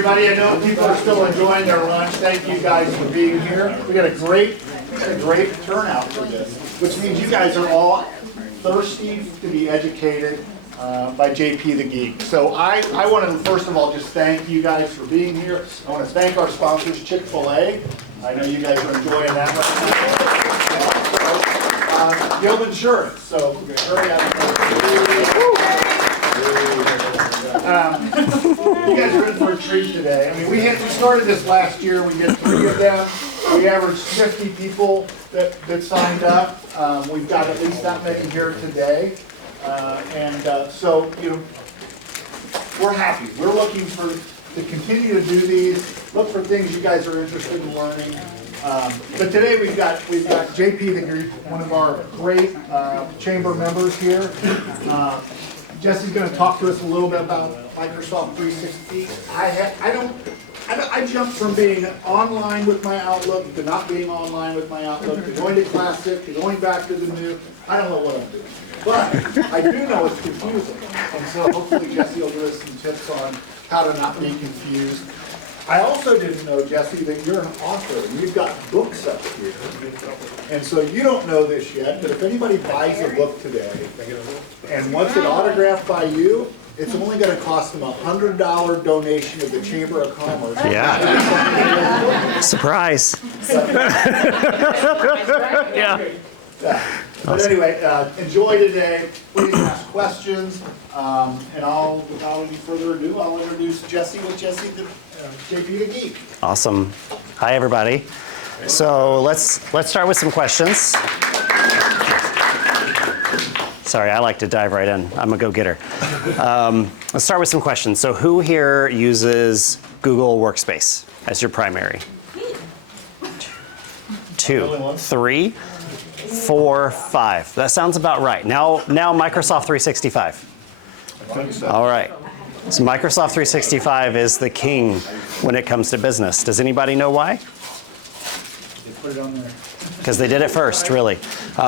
everybody. I know people are still enjoying their lunch. Thank you guys for being here. We got a great turnout for this, which means you guys are all thirsty to be educated by JP the Geek. So I want to first of all just thank you guys for being here. I want to thank our sponsors, Chick-fil-A. I know you guys are enjoying that right now. Guild Insurance. So very you guys are in for a treat today. I mean, we started this last year. We did 3 of them. We averaged 50 people that signed up. We've got at least that many here today. So, you know, we're happy. We're looking to continue to do these. Look for things you guys are interested in learning. But today we've got JP the Geek, one of our great chamber members here. Jesse's going to talk to us a little bit about Microsoft 360. I jumped from being online with my Outlook to not being online with my Outlook, to going to Classic, to going back to the new. I don't know what I'm doing. But I do know it's confusing. And so hopefully Jesse will give us some tips on how to not be confused. I also didn't know, Jesse, that you're an author and you've got books up here. And so you don't know this yet, but if anybody buys a book today and wants it autographed by you, it's only going to cost them a $100 donation of the Chamber of Commerce. Yeah. Surprise. Yeah. But anyway, enjoy today. Please ask questions. And without any further ado, I'll introduce Jesse with JP the Geek. Awesome. Hi, everybody. So let's start with some questions. Sorry, I like to dive right in. I'm a go-getter. Let's start with some questions. So who here uses Google Workspace as your primary? 2, 3, 4, 5. That sounds about right. Now Microsoft 365. I think so. All right. So Microsoft 365 is the king when it comes to business. Does anybody know why? They put it on there. Because they did it first, really.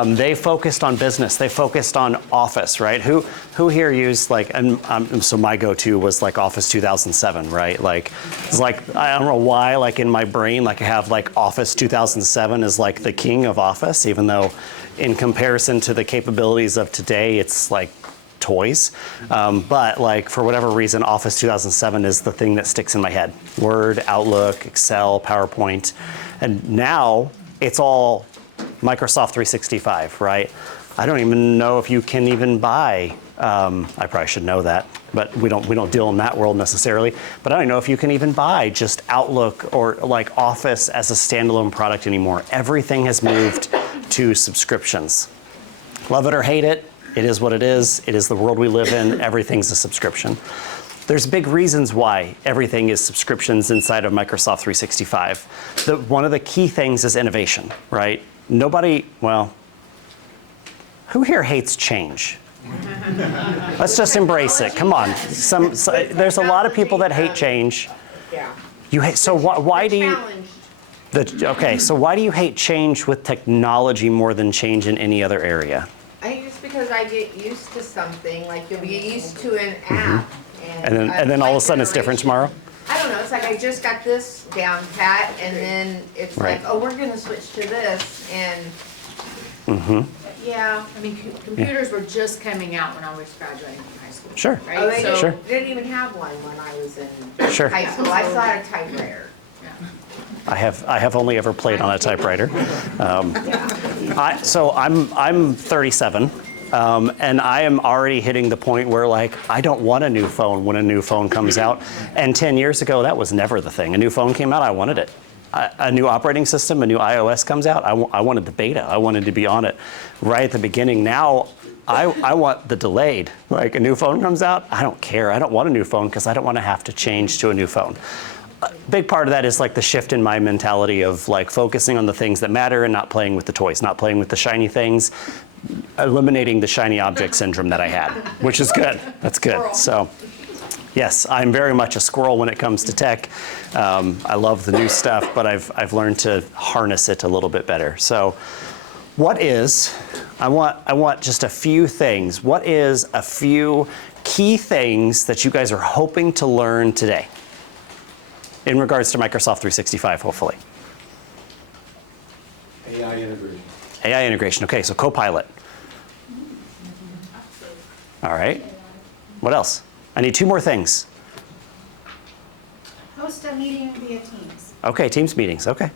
They focused on business. They focused on Office, right? Who here used so my go-to was like Office 2007, right? It's like, I don't know why, like in my brain, like I have like Office 2007 is like the king of Office, even though in comparison to the capabilities of today, it's like toys. But like for whatever reason, Office 2007 is the thing that sticks in my head. Word, Outlook, Excel, PowerPoint. And now it's all Microsoft 365, right? I don't even know if you can even buy, I probably should know that, but we don't deal in that world necessarily. But I don't know if you can even buy just Outlook or like Office as a standalone product anymore. Everything has moved to subscriptions. Love it or hate it, it is what it is. It is the world we live in. Everything's a subscription. There's big reasons why everything is subscriptions inside of Microsoft 365. One of the key things is innovation, right? Who here hates change? Let's just embrace it. Come on. There's a lot of people that hate change. Yeah. So why do you? So why do you hate change with technology more than change in any other area? I think it's because I get used to something, like you'll get used to an app. And then all of a sudden it's different tomorrow? I don't know, it's like I just got this down pat, and then it's Right. like, oh, we're gonna switch to this, and yeah. I mean, computers were just coming out when I was graduating from high school. Sure. Right? Oh, they Sure. didn't even have one when I was in Sure. high school. I still had a typewriter. I have only ever played on a typewriter. I'm 37. And I am already hitting the point where like, I don't want a new phone when a new phone comes out. And 10 years ago, that was never the thing. A new phone came out, I wanted it. A new operating system, a new iOS comes out, I wanted the beta. I wanted to be on it right at the beginning. Now, I want the delayed. Like a new phone comes out, I don't care. I don't want a new phone because I don't want to have to change to a new phone. A big part of that is like the shift in my mentality of like focusing on the things that matter and not playing with the toys, not playing with the shiny things. Eliminating the shiny object syndrome that I had, which is good. That's good. So, yes, I'm very much a squirrel when it comes to tech. I love the new stuff, but I've learned to harness it a little bit better. So, I want just a few things. What is a few key things that you guys are hoping to learn today? in regards to Microsoft 365, hopefully? AI integration. AI integration. Okay, so Copilot. All right. What else? I need 2 more things. Host a meeting via Teams. Okay, Teams meetings. Okay.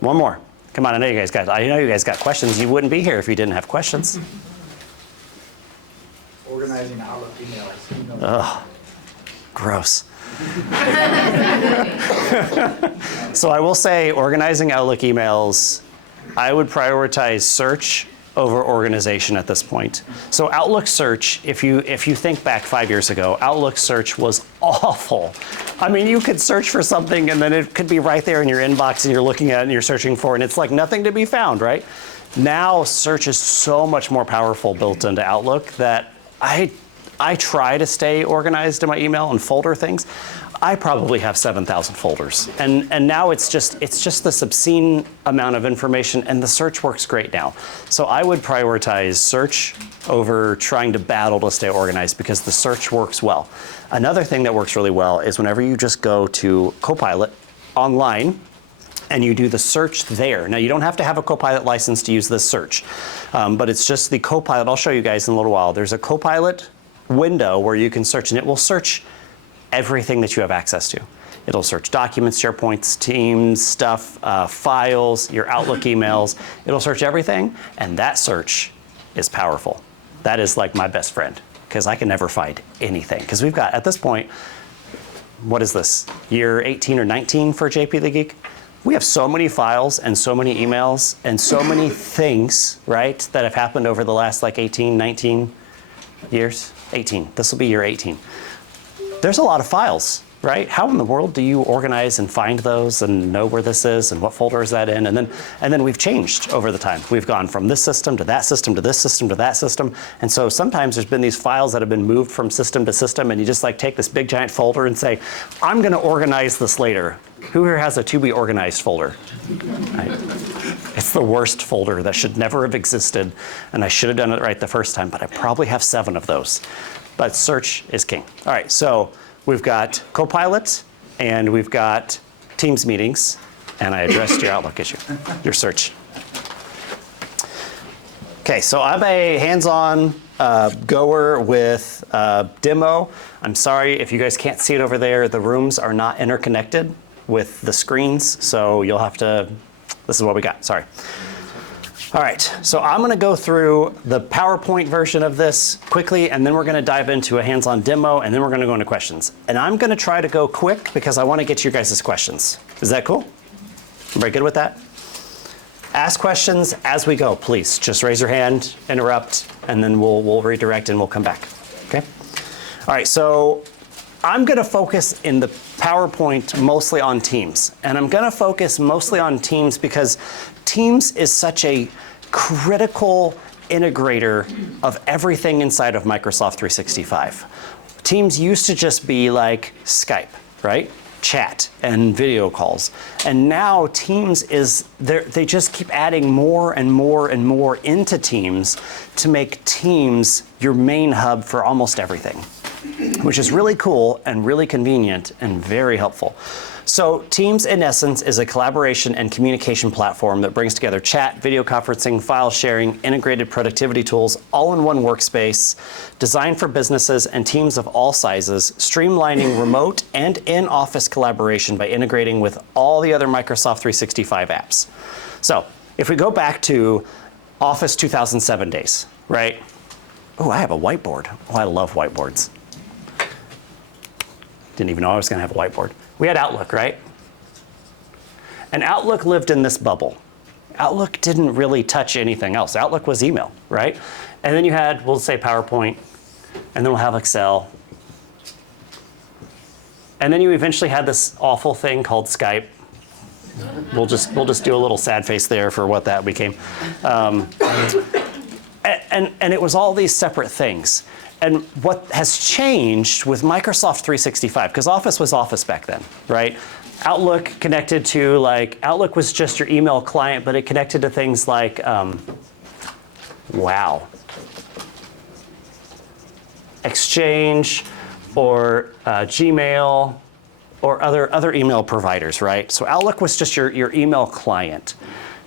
One more. Come on, I know you guys got questions. You wouldn't be here if you didn't have questions. Organizing Outlook emails. Ugh, gross. So I will say, organizing Outlook emails, I would prioritize search over organization at this point. So Outlook search, if you think back 5 years ago, Outlook search was awful. I mean, you could search for something and then it could be right there in your inbox and you're looking at it and you're searching for it and it's like nothing to be found, right? Now search is so much more powerful built into Outlook that I try to stay organized in my email and folder things. I probably have 7,000 folders. And now it's just this obscene amount of information and the search works great now. So I would prioritize search over trying to battle to stay organized because the search works well. Another thing that works really well is whenever you just go to Copilot online and you do the search there. Now you don't have to have a Copilot license to use this search, but it's just the Copilot. I'll show you guys in a little while. There's a Copilot window where you can search and it will search everything that you have access to. It'll search documents, SharePoints, Teams, stuff, files, your Outlook emails. It'll search everything, and that search is powerful. That is like my best friend, because I can never find anything. Because we've got, at this point, what is this, year 18 or 19 for JPtheGeek? We have so many files and so many emails and so many things, right, that have happened over the last like 18, 19 years. 18, this will be year 18. There's a lot of files, right? How in the world do you organize and find those and know where this is and what folder is that in? And then we've changed over the time. We've gone from this system to that system to this system to that system. And so sometimes there's been these files that have been moved from system to system and you just like take this big giant folder and say, I'm gonna organize this later. Who here has a to be organized folder? Right? It's the worst folder that should never have existed and I should have done it right the first time, but I probably have 7 of those. But search is king. All right, so we've got Copilot and we've got Teams meetings, and I addressed your Outlook issue, your search. Okay, so I'm a hands-on goer with demo. I'm sorry if you guys can't see it over there. The rooms are not interconnected with the screens, so you'll have to, this is what we got, sorry. All right, so I'm gonna go through the PowerPoint version of this quickly, and then we're gonna dive into a hands-on demo, and then we're gonna go into questions. And I'm gonna try to go quick because I wanna get to your guys' questions. Is that cool? Everybody good with that? Ask questions as we go, please. Just raise your hand, interrupt, and then we'll redirect and we'll come back, okay? All right, so I'm gonna focus in the PowerPoint mostly on Teams. And I'm gonna focus mostly on Teams because Teams is such a critical integrator of everything inside of Microsoft 365. Teams used to just be like Skype, right? Chat and video calls. And now Teams is, they just keep adding more and more and more into Teams to make Teams your main hub for almost everything, which is really cool and really convenient and very helpful. So Teams, in essence, is a collaboration and communication platform that brings together chat, video conferencing, file sharing, integrated productivity tools, all in one workspace, designed for businesses and teams of all sizes, streamlining remote and in-office collaboration by integrating with all the other Microsoft 365 apps. So if we go back to Office 2007 days, right? Oh, I have a whiteboard. Oh, I love whiteboards. Didn't even know I was gonna have a whiteboard. We had Outlook, right? And Outlook lived in this bubble. Outlook didn't really touch anything else. Outlook was email, right? And then you had, we'll say PowerPoint, and then we'll have Excel. And then you eventually had this awful thing called Skype. We'll just do a little sad face there for what that became. And it was all these separate things. And what has changed with Microsoft 365, because Office was Office back then, right? Outlook connected to Outlook was just your email client, but it connected to things like, wow. Exchange, or Gmail, or other email providers, right? So Outlook was just your email client.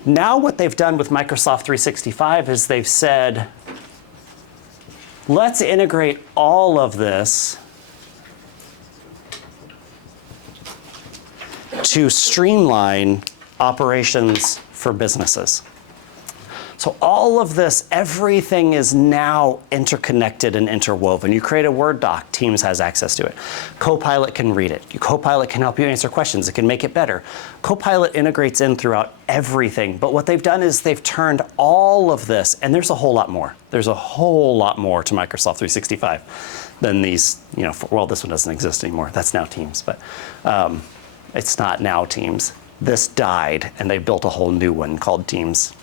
Now what they've done with Microsoft 365 is they've said, let's integrate all of this to streamline operations for businesses. So all of this, everything is now interconnected and interwoven. You create a Word doc, Teams has access to it. Copilot can read it. Copilot can help you answer questions. It can make it better. Copilot integrates in throughout everything. But what they've done is they've turned all of this, and there's a whole lot more. There's a whole lot more to Microsoft 365 than these, well, this one doesn't exist anymore. That's now Teams, but it's not now Teams. This died, and they built a whole new one called Teams.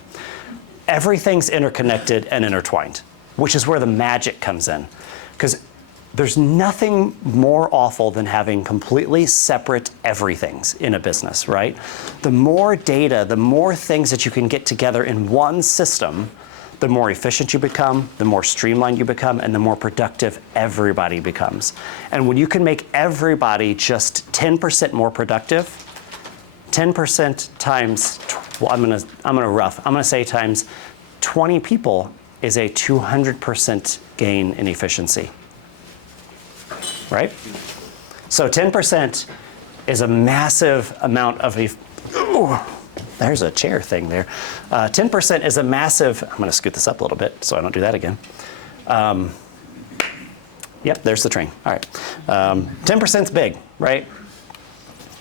Everything's interconnected and intertwined, which is where the magic comes in. Because there's nothing more awful than having completely separate everythings in a business, right? The more data, the more things that you can get together in one system, the more efficient you become, the more streamlined you become, and the more productive everybody becomes. And when you can make everybody just 10% more productive, 10% times, well, I'm gonna say times 20 people is a 200% gain in efficiency, right? So 10% is a massive amount of, there's a chair thing there. 10% is a massive, I'm gonna scoot this up a little bit so I don't do that again. Yep, there's the train, all right. 10%'s big, right?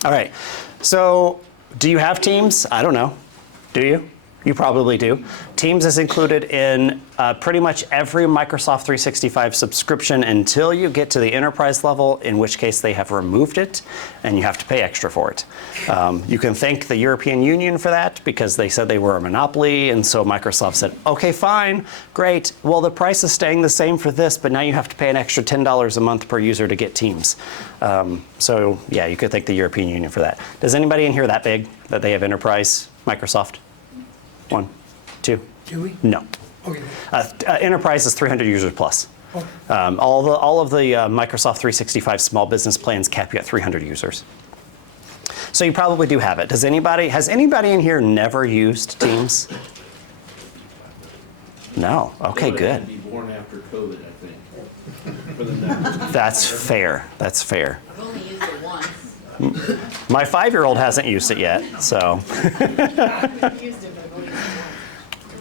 All right, so do you have Teams? I don't know. Do you? You probably do. Teams is included in pretty much every Microsoft 365 subscription until you get to the enterprise level, in which case they have removed it and you have to pay extra for it. You can thank the European Union for that because they said they were a monopoly, and so Microsoft said, okay, fine, great. Well, the price is staying the same for this, but now you have to pay an extra $10 a month per user to get Teams. So yeah, you could thank the European Union for that. Does anybody in here that big that they have enterprise Microsoft? 1, 2. Do we? No. Okay. Enterprise is 300 users plus. Okay. All of the Microsoft 365 small business plans cap you at 300 users. So you probably do have it. Has anybody in here never used Teams? No. Okay, good. It would be born after COVID, I think. For the network. That's fair. That's fair. I've only used it once. My 5-year-old hasn't used it yet, so. I've used it, but I've only used it once.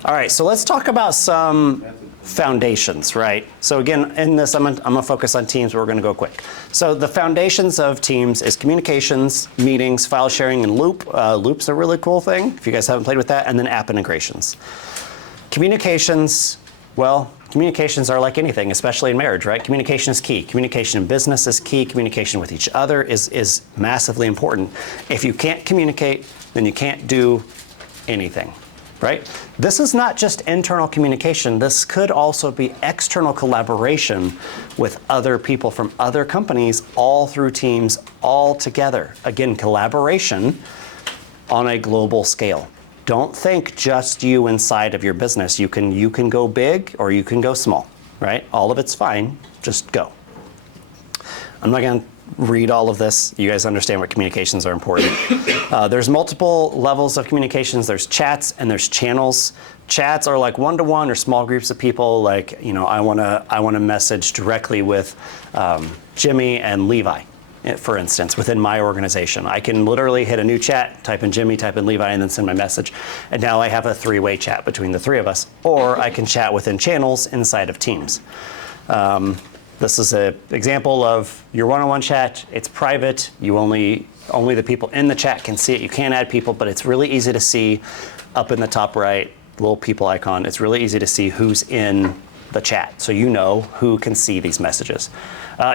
All right, so let's talk about some foundations, right? So again, in this, I'm gonna focus on Teams, but we're gonna go quick. So the foundations of Teams is communications, meetings, file sharing, and Loop. Loop's a really cool thing, if you guys haven't played with that, and then app integrations. Communications, well, communications are like anything, especially in marriage, right? Communication is key. Communication in business is key. Communication with each other is massively important. If you can't communicate, then you can't do anything, right? This is not just internal communication. This could also be external collaboration with other people from other companies, all through Teams, all together. Again, collaboration on a global scale. Don't think just you inside of your business. You can go big or you can go small, right? All of it's fine, just go. I'm not gonna read all of this. You guys understand what communications are important. There's multiple levels of communications. There's chats and there's channels. Chats are like one-to-one or small groups of people. Like, I wanna message directly with Jimmy and Levi, for instance, within my organization. I can literally hit a new chat, type in Jimmy, type in Levi, and then send my message. And now I have a 3-way chat between the 3 of us. Or I can chat within channels inside of Teams. This is an example of your one-on-one chat. It's private. Only the people in the chat can see it. You can't add people, but it's really easy to see up in the top right, little people icon. It's really easy to see who's in the chat, so you know who can see these messages.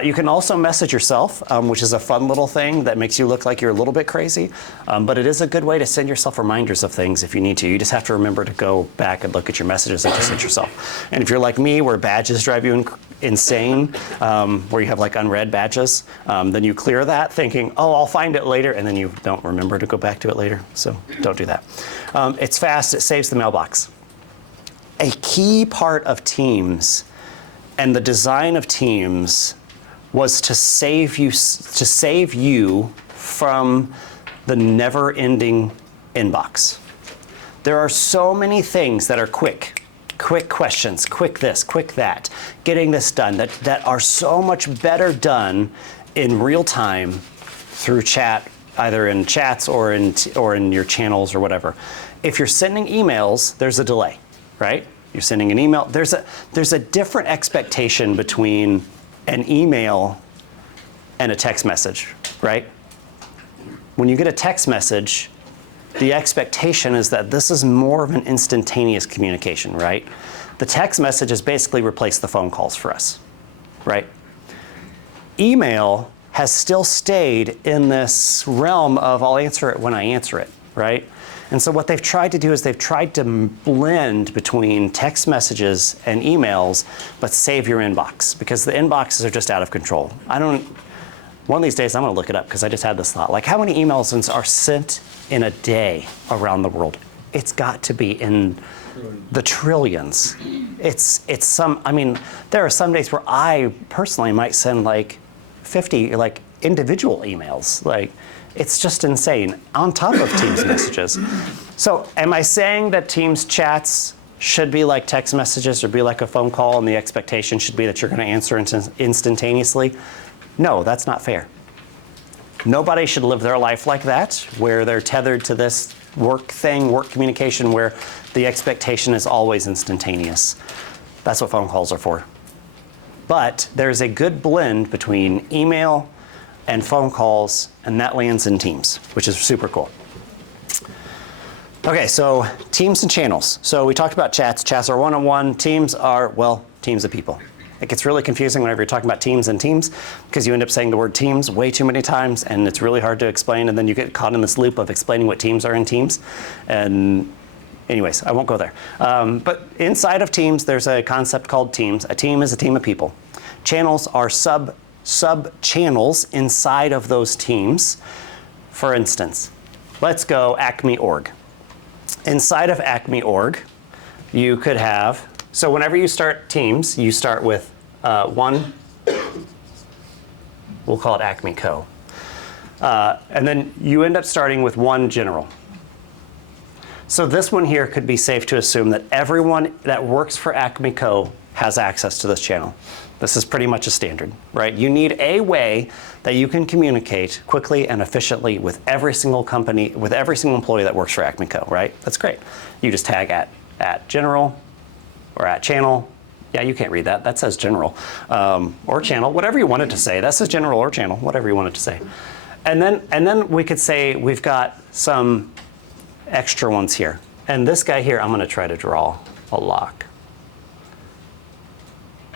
You can also message yourself, which is a fun little thing that makes you look like you're a little bit crazy, but it is a good way to send yourself reminders of things if you need to. You just have to remember to go back and look at your messages that you sent yourself. And if you're like me, where badges drive you insane, where you have like unread badges, then you clear that thinking, oh, I'll find it later, and then you don't remember to go back to it later, so don't do that. It's fast, it saves the mailbox. A key part of Teams and the design of Teams was to save you from the never-ending inbox. There are so many things that are quick questions, quick this, quick that, getting this done, that are so much better done in real time through chat, either in chats or in your channels or whatever. If you're sending emails, there's a delay, right? You're sending an email. There's a different expectation between an email and a text message, right? When you get a text message, the expectation is that this is more of an instantaneous communication, right? The text message has basically replaced the phone calls for us, right? Email has still stayed in this realm of I'll answer it when I answer it, right? And so what they've tried to do is they've tried to blend between text messages and emails, but save your inbox, because the inboxes are just out of control. One of these days I'm gonna look it up, because I just had this thought. Like, how many emails are sent in a day around the world? It's got to be in the trillions. It's some, I mean, there are some days where I personally might send like 50 like individual emails. Like, it's just insane on top of Teams messages. So am I saying that Teams chats should be like text messages or be like a phone call and the expectation should be that you're gonna answer instantaneously? No, that's not fair. Nobody should live their life like that, where they're tethered to this work communication, where the expectation is always instantaneous. That's what phone calls are for. But there's a good blend between email and phone calls, and that lands in Teams, which is super cool. Okay, so Teams and channels. So we talked about chats. Chats are one-on-one. Teams are, well, teams of people. It gets really confusing whenever you're talking about teams and teams, because you end up saying the word teams way too many times, and it's really hard to explain, and then you get caught in this loop of explaining what teams are in teams. And anyways, I won't go there. But inside of teams, there's a concept called teams. A team is a team of people. Channels are sub-channels inside of those teams. For instance, let's go Acme Org. Inside of Acme Org, you could have, so whenever you start teams, you start with one, we'll call it Acme Co. And then you end up starting with one general. So this one here could be safe to assume that everyone that works for Acme Co. has access to this channel. This is pretty much a standard, right? You need a way that you can communicate quickly and efficiently with every single company, with every single employee that works for Acme Co., right? That's great. You just tag at general or at channel. Yeah, you can't read that. That says general or channel, whatever you want it to say. That says general or channel, whatever you want it to say. And then we could say we've got some extra ones here. And this guy here, I'm going to try to draw a lock.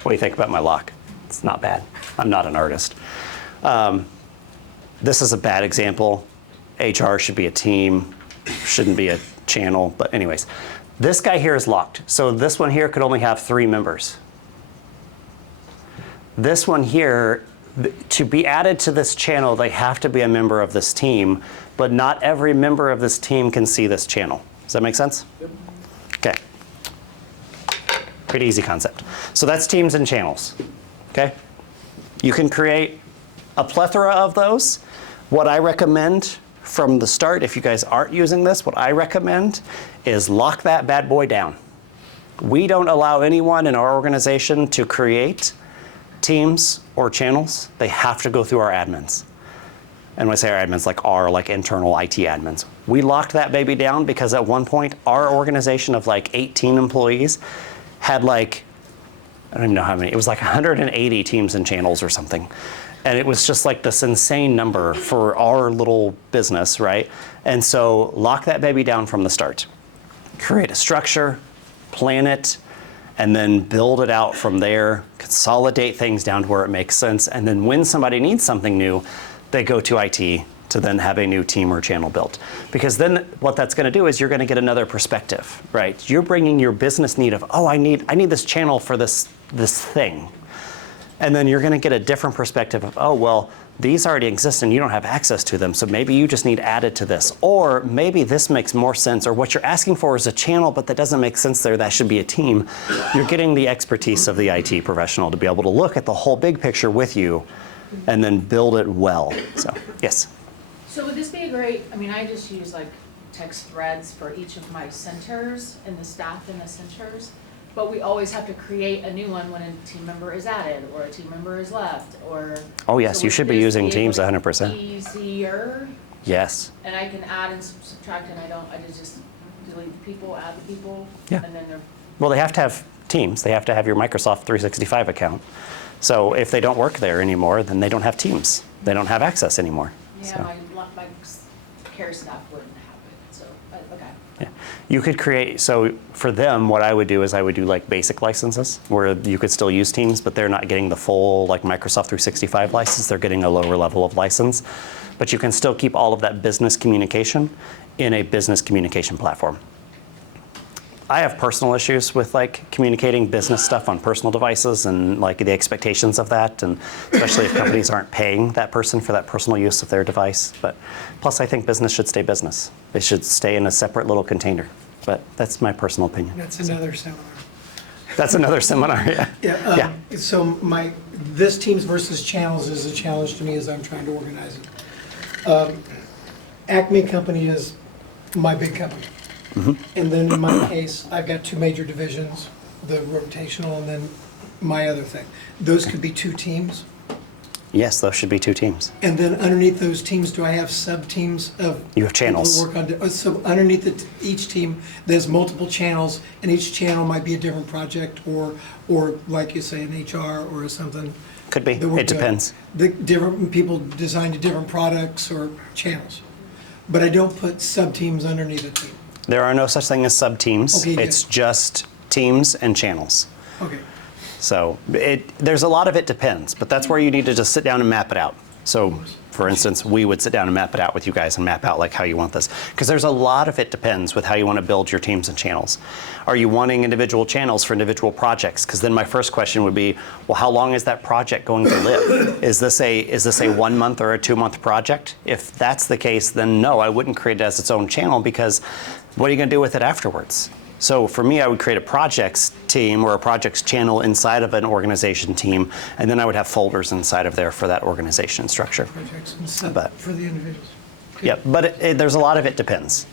What do you think about my lock? It's not bad. I'm not an artist. This is a bad example. HR should be a team, shouldn't be a channel. But anyways, this guy here is locked. So this one here could only have 3 members. This one here, to be added to this channel, they have to be a member of this team, but not every member of this team can see this channel. Does that make sense? Yep. Okay. Pretty easy concept. So that's teams and channels, okay? You can create a plethora of those. What I recommend from the start, if you guys aren't using this, what I recommend is lock that bad boy down. We don't allow anyone in our organization to create teams or channels. They have to go through our admins. And when I say our admins, like internal IT admins. We locked that baby down because at one point, our organization of like 18 employees had like, I don't even know how many, it was like 180 teams and channels or something. And it was just like this insane number for our little business, right? And so lock that baby down from the start. Create a structure, plan it, and then build it out from there, consolidate things down to where it makes sense. And then when somebody needs something new, they go to IT to then have a new team or channel built. Because then what that's gonna do is you're gonna get another perspective, right? You're bringing your business need of, oh, I need this channel for this thing. And then you're gonna get a different perspective of, oh, well, these already exist and you don't have access to them, so maybe you just need added to this. Or maybe this makes more sense, or what you're asking for is a channel, but that doesn't make sense there, that should be a team. You're getting the expertise of the IT professional to be able to look at the whole big picture with you and then build it well. So, yes? So would this be a great, I mean, I just use like text threads for each of my centers and the staff in the centers, but we always have to create a new one when a team member is added or a team member is left, or. Oh, yes, so you would should be this using able Teams to 100%. Easier, Yes. and I can add and subtract, and I just delete the people, add the people, Yeah. and then they're. Well, they have to have Teams. They have to have your Microsoft 365 account. So if they don't work there anymore, then they don't have Teams. They don't have access anymore. Yeah, So, my care staff wouldn't have it, so, but, okay. yeah. You could create, so for them, what I would do is I would do like basic licenses where you could still use Teams, but they're not getting the full like Microsoft 365 license. They're getting a lower level of license. But you can still keep all of that business communication in a business communication platform. I have personal issues with like communicating business stuff on personal devices and like the expectations of that, and especially if companies aren't paying that person for that personal use of their device. But plus, I think business should stay business. They should stay in a separate little container. But that's my personal opinion. That's another seminar. That's another seminar, yeah. Yeah, so this Teams versus channels is a challenge to me as I'm trying to organize it. Acme Company is my big company. And then in my case, I've got two major divisions, the rotational and then my other thing. Those could be two teams. Yes, those should be two teams. And then underneath those teams, do I have sub-teams of? You have channels. People who work on, so underneath each team, there's multiple channels, and each channel might be a different project, or like you say, an HR or something. Could be. that we're It doing. depends. The different people designed to different products or channels. But I don't put sub-teams underneath a team. There are no such thing as sub-teams. Okay, good. It's just teams and channels. Okay. So there's a lot of it depends, but that's where you need to just sit down and map it out. So for instance, we would sit down and map it out with you guys and map out like how you want this. Because there's a lot of it depends with how you want to build your teams and channels. Are you wanting individual channels for individual projects? Because then my first question would be, well, how long is that project going to live? Is this a 1 month or a 2 month project? If that's the case, then no, I wouldn't create it as its own channel, because what are you going to do with it afterwards? So for me, I would create a projects team or a projects channel inside of an organization team, and then I would have folders inside of there for that organization structure. Projects and sub But- for the individuals. Yep, but there's a lot of it depends.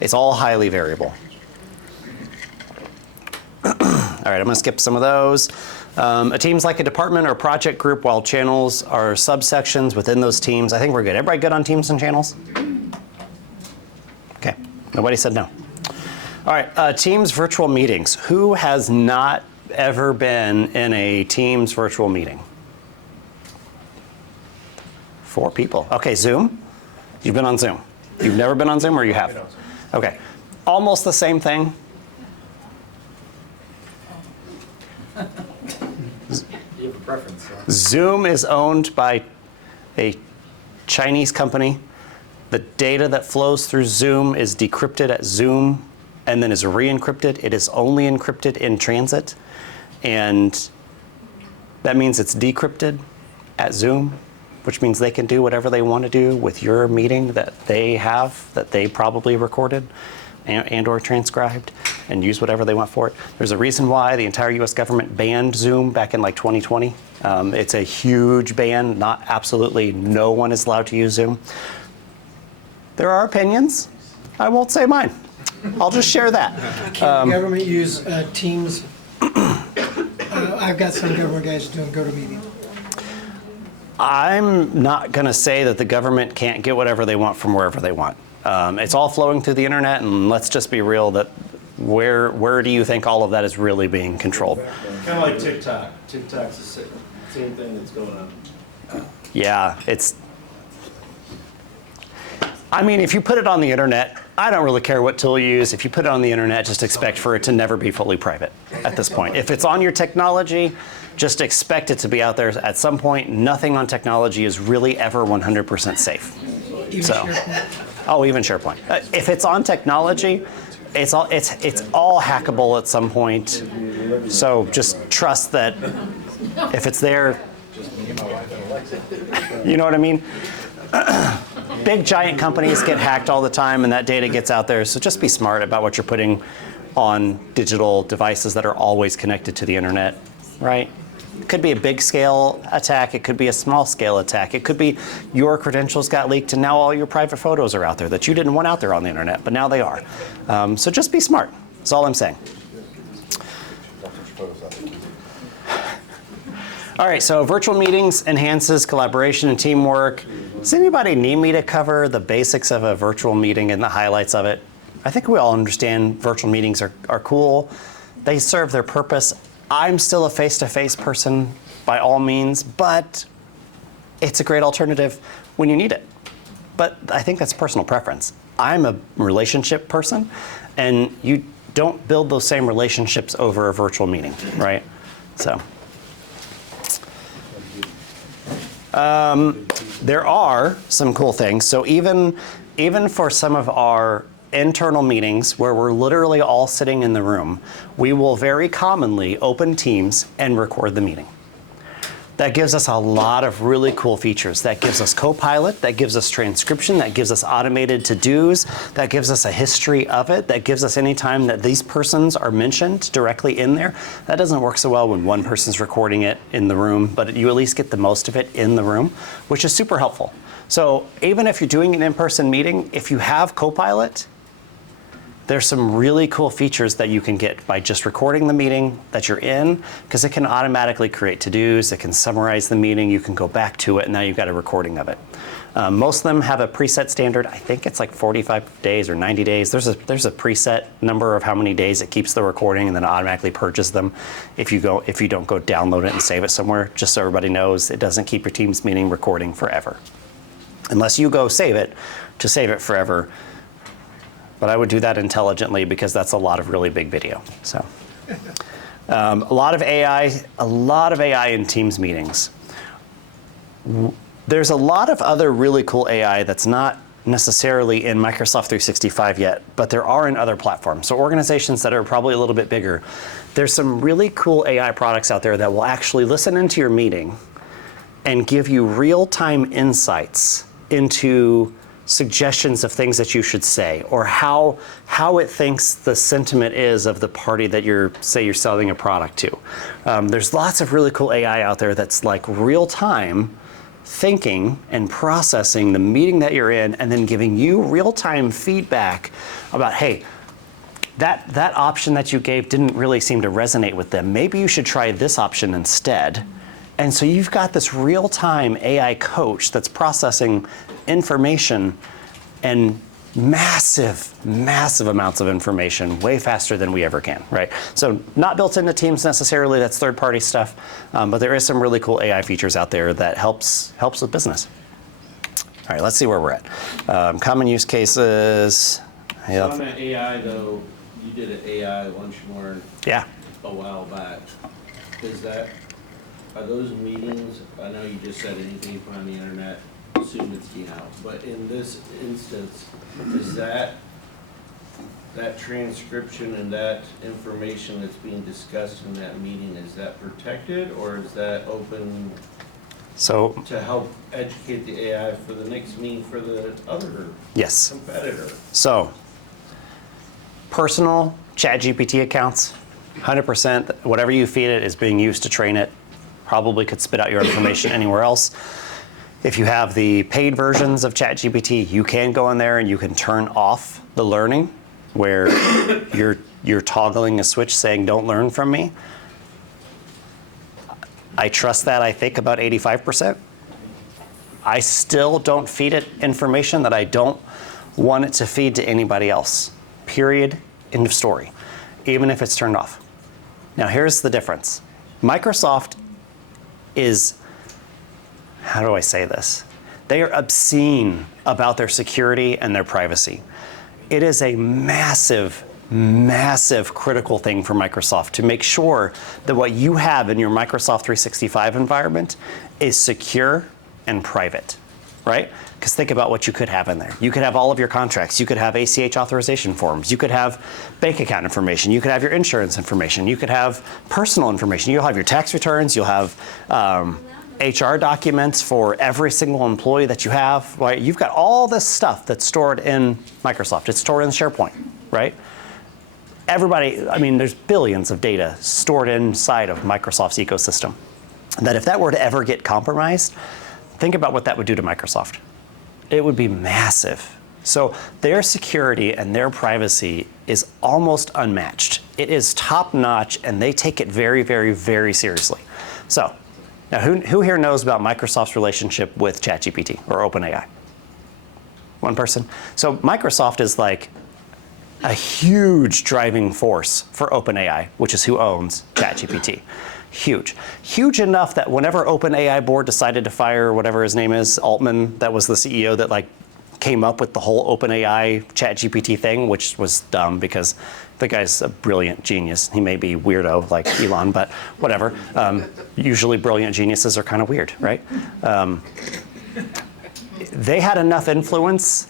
It's all highly variable. All right, I'm going to skip some of those. A team's like a department or project group, while channels are subsections within those teams. I think we're good. Everybody good on teams and channels? Okay, nobody said no. All right, Teams virtual meetings. Who has not ever been in a Teams virtual meeting? 4 people. Okay, Zoom? You've been on Zoom. You've never been on Zoom, or you have? Okay, almost the same thing. You have a preference, so. Zoom is owned by a Chinese company. The data that flows through Zoom is decrypted at Zoom and then is re-encrypted. It is only encrypted in transit. And that means it's decrypted at Zoom, which means they can do whatever they want to do with your meeting that they have, that they probably recorded and or transcribed, and use whatever they want for it. There's a reason why the entire US government banned Zoom back in like 2020. It's a huge ban. Not absolutely no one is allowed to use Zoom. There are opinions. I won't say mine. I'll just share that. Can the government use Teams? I've got some government guys doing GoToMeeting. I'm not going to say that the government can't get whatever they want from wherever they want. It's all flowing through the internet, and let's just be real that where do you think all of that is really being controlled? Kind of like TikTok. TikTok's the same thing that's going on. Yeah, I mean, if you put it on the internet, I don't really care what tool you use. If you put it on the internet, just expect for it to never be fully private at this point. If it's on your technology, just expect it to be out there at some point. Nothing on technology is really ever 100% safe. Even So, SharePoint. oh, even SharePoint. If it's on technology, it's all hackable at some point. So just trust that if it's there, You know what I mean? Big giant companies get hacked all the time and that data gets out there, so just be smart about what you're putting on digital devices that are always connected to the internet, right? It could be a big scale attack, it could be a small scale attack, it could be your credentials got leaked and now all your private photos are out there that you didn't want out there on the internet, but now they are. So just be smart, that's all I'm saying. All right, so virtual meetings enhances collaboration and teamwork. Does anybody need me to cover the basics of a virtual meeting and the highlights of it? I think we all understand virtual meetings are cool. They serve their purpose. I'm still a face-to-face person by all means, but it's a great alternative when you need it. But I think that's personal preference. I'm a relationship person, and you don't build those same relationships over a virtual meeting, right? So. There are some cool things. So even for some of our internal meetings where we're literally all sitting in the room, we will very commonly open Teams and record the meeting. That gives us a lot of really cool features. That gives us Copilot, that gives us transcription, that gives us automated to-dos, that gives us a history of it, that gives us any time that these persons are mentioned directly in there. That doesn't work so well when one person's recording it in the room, but you at least get the most of it in the room, which is super helpful. So even if you're doing an in-person meeting, if you have Copilot, there's some really cool features that you can get by just recording the meeting that you're in, because it can automatically create to-dos, it can summarize the meeting, you can go back to it, and now you've got a recording of it. Most of them have a preset standard. I think it's like 45 days or 90 days. There's a preset number of how many days it keeps the recording, and then it automatically purges them if you don't go download it and save it somewhere, just so everybody knows it doesn't keep your Teams meeting recording forever. Unless you go save it to save it forever. But I would do that intelligently because that's a lot of really big video. So, a lot of AI in Teams meetings. There's a lot of other really cool AI that's not necessarily in Microsoft 365 yet, but there are in other platforms. So organizations that are probably a little bit bigger, there's some really cool AI products out there that will actually listen into your meeting and give you real-time insights into suggestions of things that you should say, or how it thinks the sentiment is of the party that you're selling a product to. There's lots of really cool AI out there that's like real-time thinking and processing the meeting that you're in, and then giving you real-time feedback about, hey, that option that you gave didn't really seem to resonate with them. Maybe you should try this option instead. And so you've got this real-time AI coach that's processing information and massive amounts of information way faster than we ever can, right? So not built into Teams necessarily, that's third-party stuff, but there is some really cool AI features out there that helps with business. All right, let's see where we're at. Common use cases. So on that AI though, you did an AI lunch and learn Yeah. a while back. Are those meetings, I know you just said anything you put on the internet, assume it's out, but in this instance, is that transcription and that information that's being discussed in that meeting, is that protected, or is that open to help educate the AI for the next meeting for the other competitor? So, personal ChatGPT accounts, 100%, whatever you feed it is being used to train it. Probably could spit out your information anywhere else. If you have the paid versions of ChatGPT, you can go in there and you can turn off the learning, where you're toggling a switch saying, don't learn from me. I trust that, I think, about 85%. I still don't feed it information that I don't want it to feed to anybody else. Period. End of story. Even if it's turned off. Now here's the difference. Microsoft is, how do I say this? They are obscene about their security and their privacy. It is a massive critical thing for Microsoft to make sure that what you have in your Microsoft 365 environment is secure and private, right? Because think about what you could have in there. You could have all of your contracts. You could have ACH authorization forms. You could have bank account information. You could have your insurance information. You could have personal information. You'll have your tax returns. You'll have HR documents for every single employee that you have, right? You've got all this stuff that's stored in Microsoft. It's stored in SharePoint, right? Everybody, I mean, there's billions of data stored inside of Microsoft's ecosystem. That if that were to ever get compromised, think about what that would do to Microsoft. It would be massive. So their security and their privacy is almost unmatched. It is top notch, and they take it very, very, very seriously. So now who here knows about Microsoft's relationship with ChatGPT or OpenAI? One person? So Microsoft is like a huge driving force for OpenAI, which is who owns ChatGPT. Huge. Huge enough that whenever OpenAI board decided to fire whatever his name is, Altman, that was the CEO that like came up with the whole OpenAI ChatGPT thing, which was dumb because the guy's a brilliant genius. He may be weirdo like Elon, but whatever. Usually brilliant geniuses are kind of weird, right? They had enough influence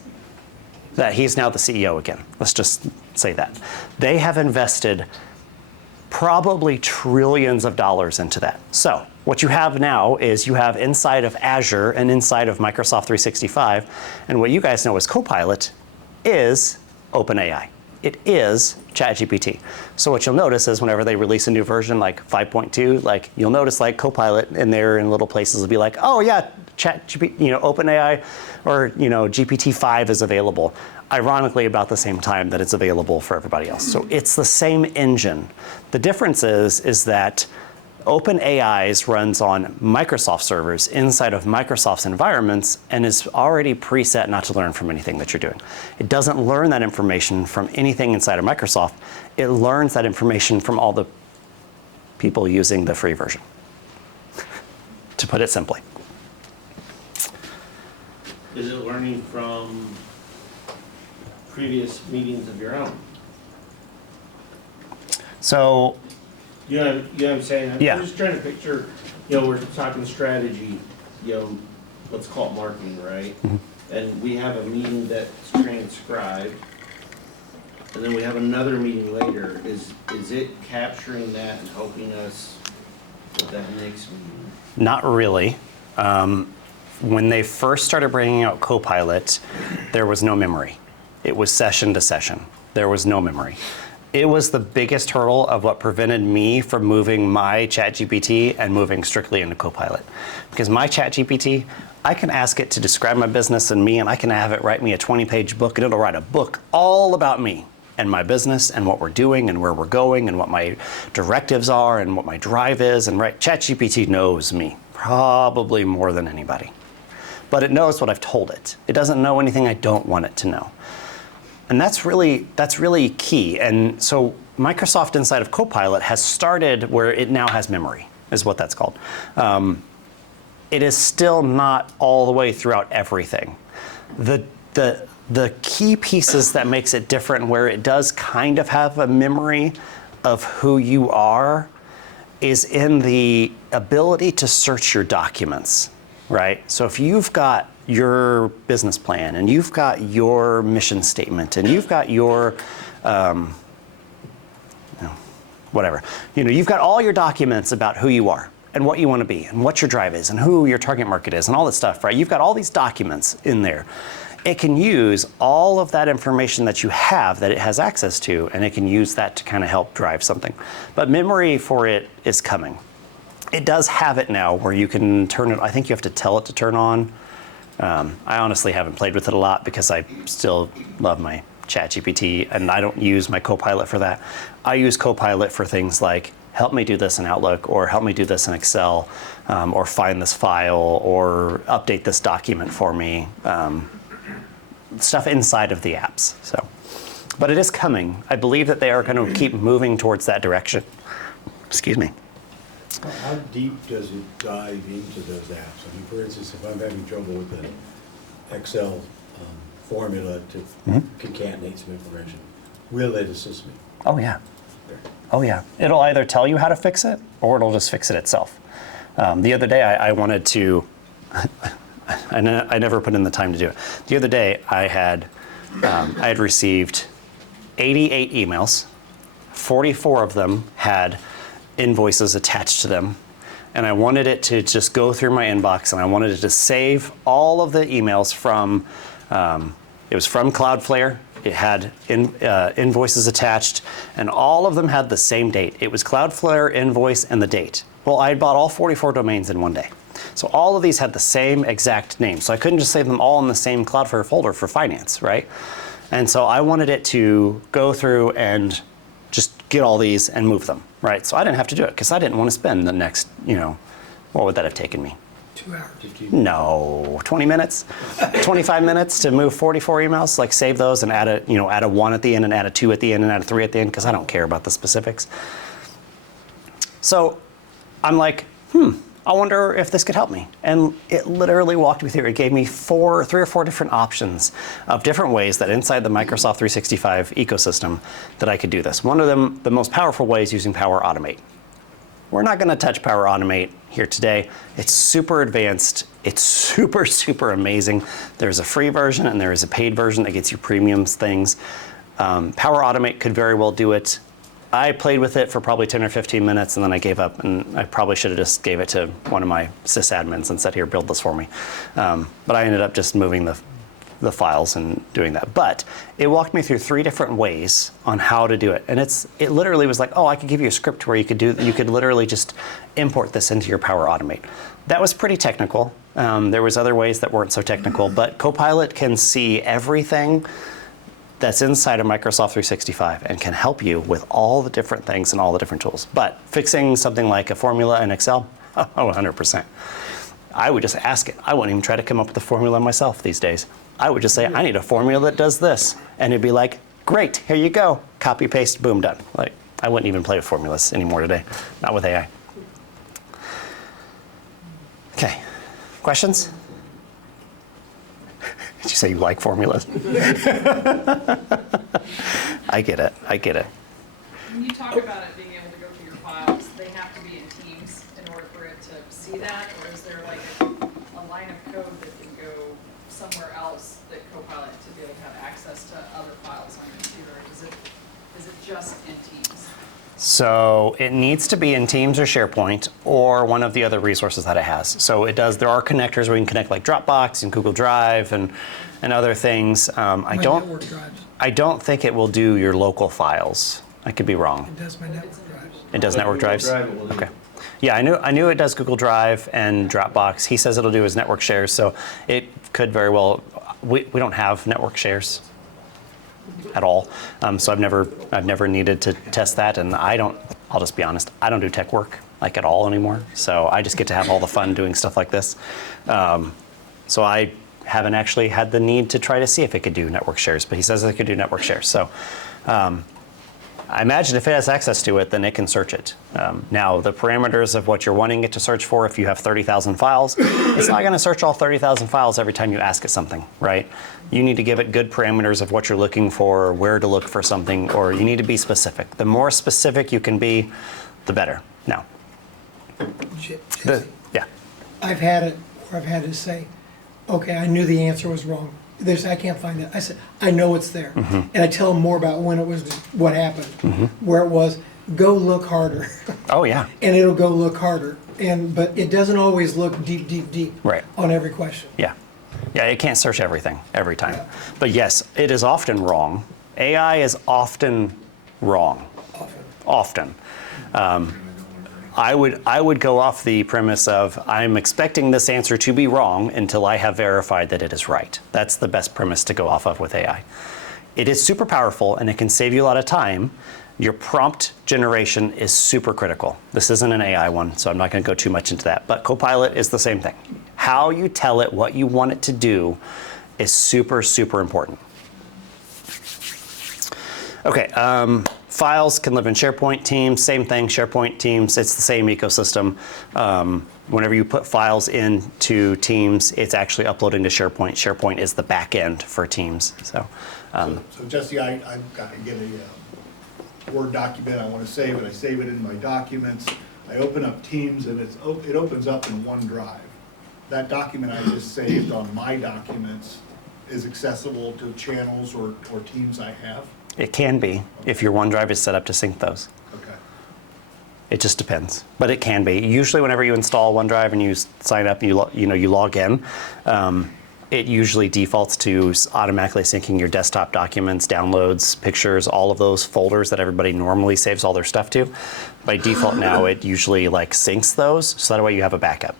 that he's now the CEO again. Let's just say that. They have invested probably trillions of dollars into that. So what you have now is you have inside of Azure and inside of Microsoft 365, and what you guys know as Copilot is OpenAI. It is ChatGPT. So what you'll notice is whenever they release a new version like 5.2, like you'll notice like Copilot in there in little places will be like, oh yeah, ChatGPT, OpenAI or GPT-5 is available. Ironically, about the same time that it's available for everybody else. So it's the same engine. The difference is that OpenAI's runs on Microsoft servers inside of Microsoft's environments and is already preset not to learn from anything that you're doing. It doesn't learn that information from anything inside of Microsoft. It learns that information from all the people using the free version, to put it simply. Is it learning from previous meetings of your own? So, You know what I'm saying? Yeah. I'm just trying to picture, we're talking strategy, let's call it marketing, right? Mm-hmm. And we have a meeting that's transcribed, and then we have another meeting later. Is it capturing that and helping us with that next meeting? not really. When they first started bringing out Copilot, there was no memory. It was session to session. There was no memory. It was the biggest hurdle of what prevented me from moving my ChatGPT and moving strictly into Copilot. Because my ChatGPT, I can ask it to describe my business and me, and I can have it write me a 20-page book, and it'll write a book all about me and my business and what we're doing and where we're going and what my directives are and what my drive is. And right, ChatGPT knows me probably more than anybody. But it knows what I've told it. It doesn't know anything I don't want it to know. And that's really key. And so Microsoft inside of Copilot has started where it now has memory, is what that's called. It is still not all the way throughout everything. The key pieces that makes it different, where it does kind of have a memory of who you are, is in the ability to search your documents, right? So if you've got your business plan and you've got your mission statement and you've got your whatever, you've got all your documents about who you are and what you want to be and what your drive is and who your target market is and all that stuff, right? You've got all these documents in there. It can use all of that information that you have, that it has access to, and it can use that to kind of help drive something. But memory for it is coming. It does have it now where you can turn it, I think you have to tell it to turn on. I honestly haven't played with it a lot because I still love my ChatGPT and I don't use my Copilot for that. I use Copilot for things like help me do this in Outlook, or help me do this in Excel, or find this file, or update this document for me. Stuff inside of the apps. So, but it is coming. I believe that they are going to keep moving towards that direction. Excuse me. How deep does it dive into those apps? I mean, for instance, if I'm having trouble with an Excel formula to concatenate some information, will it assist me? Oh yeah. Oh yeah. It'll either tell you how to fix it, or it'll just fix it itself. The other day, I wanted to. I never put in the time to do it. The other day, I had received 88 emails. 44 of them had invoices attached to them, and I wanted it to just go through my inbox, and I wanted it to save all of the emails from, it was from Cloudflare. It had invoices attached, and all of them had the same date. It was Cloudflare invoice and the date. Well, I had bought all 44 domains in one day. So all of these had the same exact name. So I couldn't just save them all in the same Cloudflare folder for finance, right? And so I wanted it to go through and just get all these and move them, right? So I didn't have to do it because I didn't want to spend the next, what would that have taken me? 2 hours. No, 20 minutes, 25 minutes to move 44 emails, like save those and add a 1 at the end and add a 2 at the end and add a 3 at the end because I don't care about the specifics. So I'm like, I wonder if this could help me. And it literally walked me through. It gave me 3 or 4 different options of different ways that inside the Microsoft 365 ecosystem that I could do this. One of them, the most powerful way, is using Power Automate. We're not going to touch Power Automate here today. It's super advanced. It's super, super amazing. There's a free version and there is a paid version that gets you premium things. Power Automate could very well do it. I played with it for probably 10 or 15 minutes and then I gave up, and I probably should have just gave it to one of my sysadmins and said, here, build this for me. But I ended up just moving the files and doing that. But it walked me through 3 different ways on how to do it. And it literally was like, oh, I could give you a script where you could literally just import this into your Power Automate. That was pretty technical. There was other ways that weren't so technical, but Copilot can see everything that's inside of Microsoft 365 and can help you with all the different things and all the different tools. But fixing something like a formula in Excel, 100%. I would just ask it. I wouldn't even try to come up with the formula myself these days. I would just say, I need a formula that does this. And it'd be like, great, here you go. Copy, paste, boom, done. Like, I wouldn't even play with formulas anymore today, not with AI. Okay, questions? Did you say you like formulas? I get it. When you talk about it being able to go through your files, they have to be in Teams in order for it to see that, or is there like a line of code that can go somewhere else that Copilot to be able to have access to other files on your computer? Is it just in Teams? So it needs to be in Teams or SharePoint or one of the other resources that it has. So it does. There are connectors where you can connect like Dropbox and Google Drive and other things. I don't think it will do your local files. I could be wrong. It does my network drives. It does network drives? Drive it will do. Okay. Yeah, I knew it does Google Drive and Dropbox. He says it'll do his network shares, so it could very well. We don't have network shares at all, so I've never needed to test that, and I'll just be honest, I don't do tech work like at all anymore, so I just get to have all the fun doing stuff like this. So I haven't actually had the need to try to see if it could do network shares, but he says it could do network shares. So I imagine if it has access to it, then it can search it. Now, the parameters of what you're wanting it to search for, if you have 30,000 files, it's not going to search all 30,000 files every time you ask it something, right? You need to give it good parameters of what you're looking for, where to look for something, or you need to be specific. The more specific you can be, the better. Now, Jesse, yeah. I've had it where I've had to say, okay, I knew the answer was wrong. I can't find it. I said, I know it's there. And I tell them more about when it was, what happened, where it was, go look harder. Oh, yeah. And it'll go look harder. But it doesn't always look deep Right. on every question. Yeah. Yeah, it can't search everything every time. But yes, it is often wrong. AI is often wrong. Often. I would go off the premise of I'm expecting this answer to be wrong until I have verified that it is right. That's the best premise to go off of with AI. It is super powerful and it can save you a lot of time. Your prompt generation is super critical. This isn't an AI one, so I'm not going to go too much into that. But Copilot is the same thing. How you tell it what you want it to do is super, super important. Okay, files can live in SharePoint, Teams, same thing, SharePoint, Teams, it's the same ecosystem. Whenever you put files into Teams, it's actually uploading to SharePoint. SharePoint is the back end for Teams. So Jesse, I've got to get a Word document, I want to save it, I save it in my documents, I open up Teams and it opens up in OneDrive. That document I just saved on my documents is accessible to channels or teams I have? it can be if your OneDrive is set up to sync those. Okay. It just depends, but it can be. Usually whenever you install OneDrive and you sign up and you log in, it usually defaults to automatically syncing your desktop documents, downloads, pictures, all of those folders that everybody normally saves all their stuff to. By default now, it usually like syncs those, so that way you have a backup.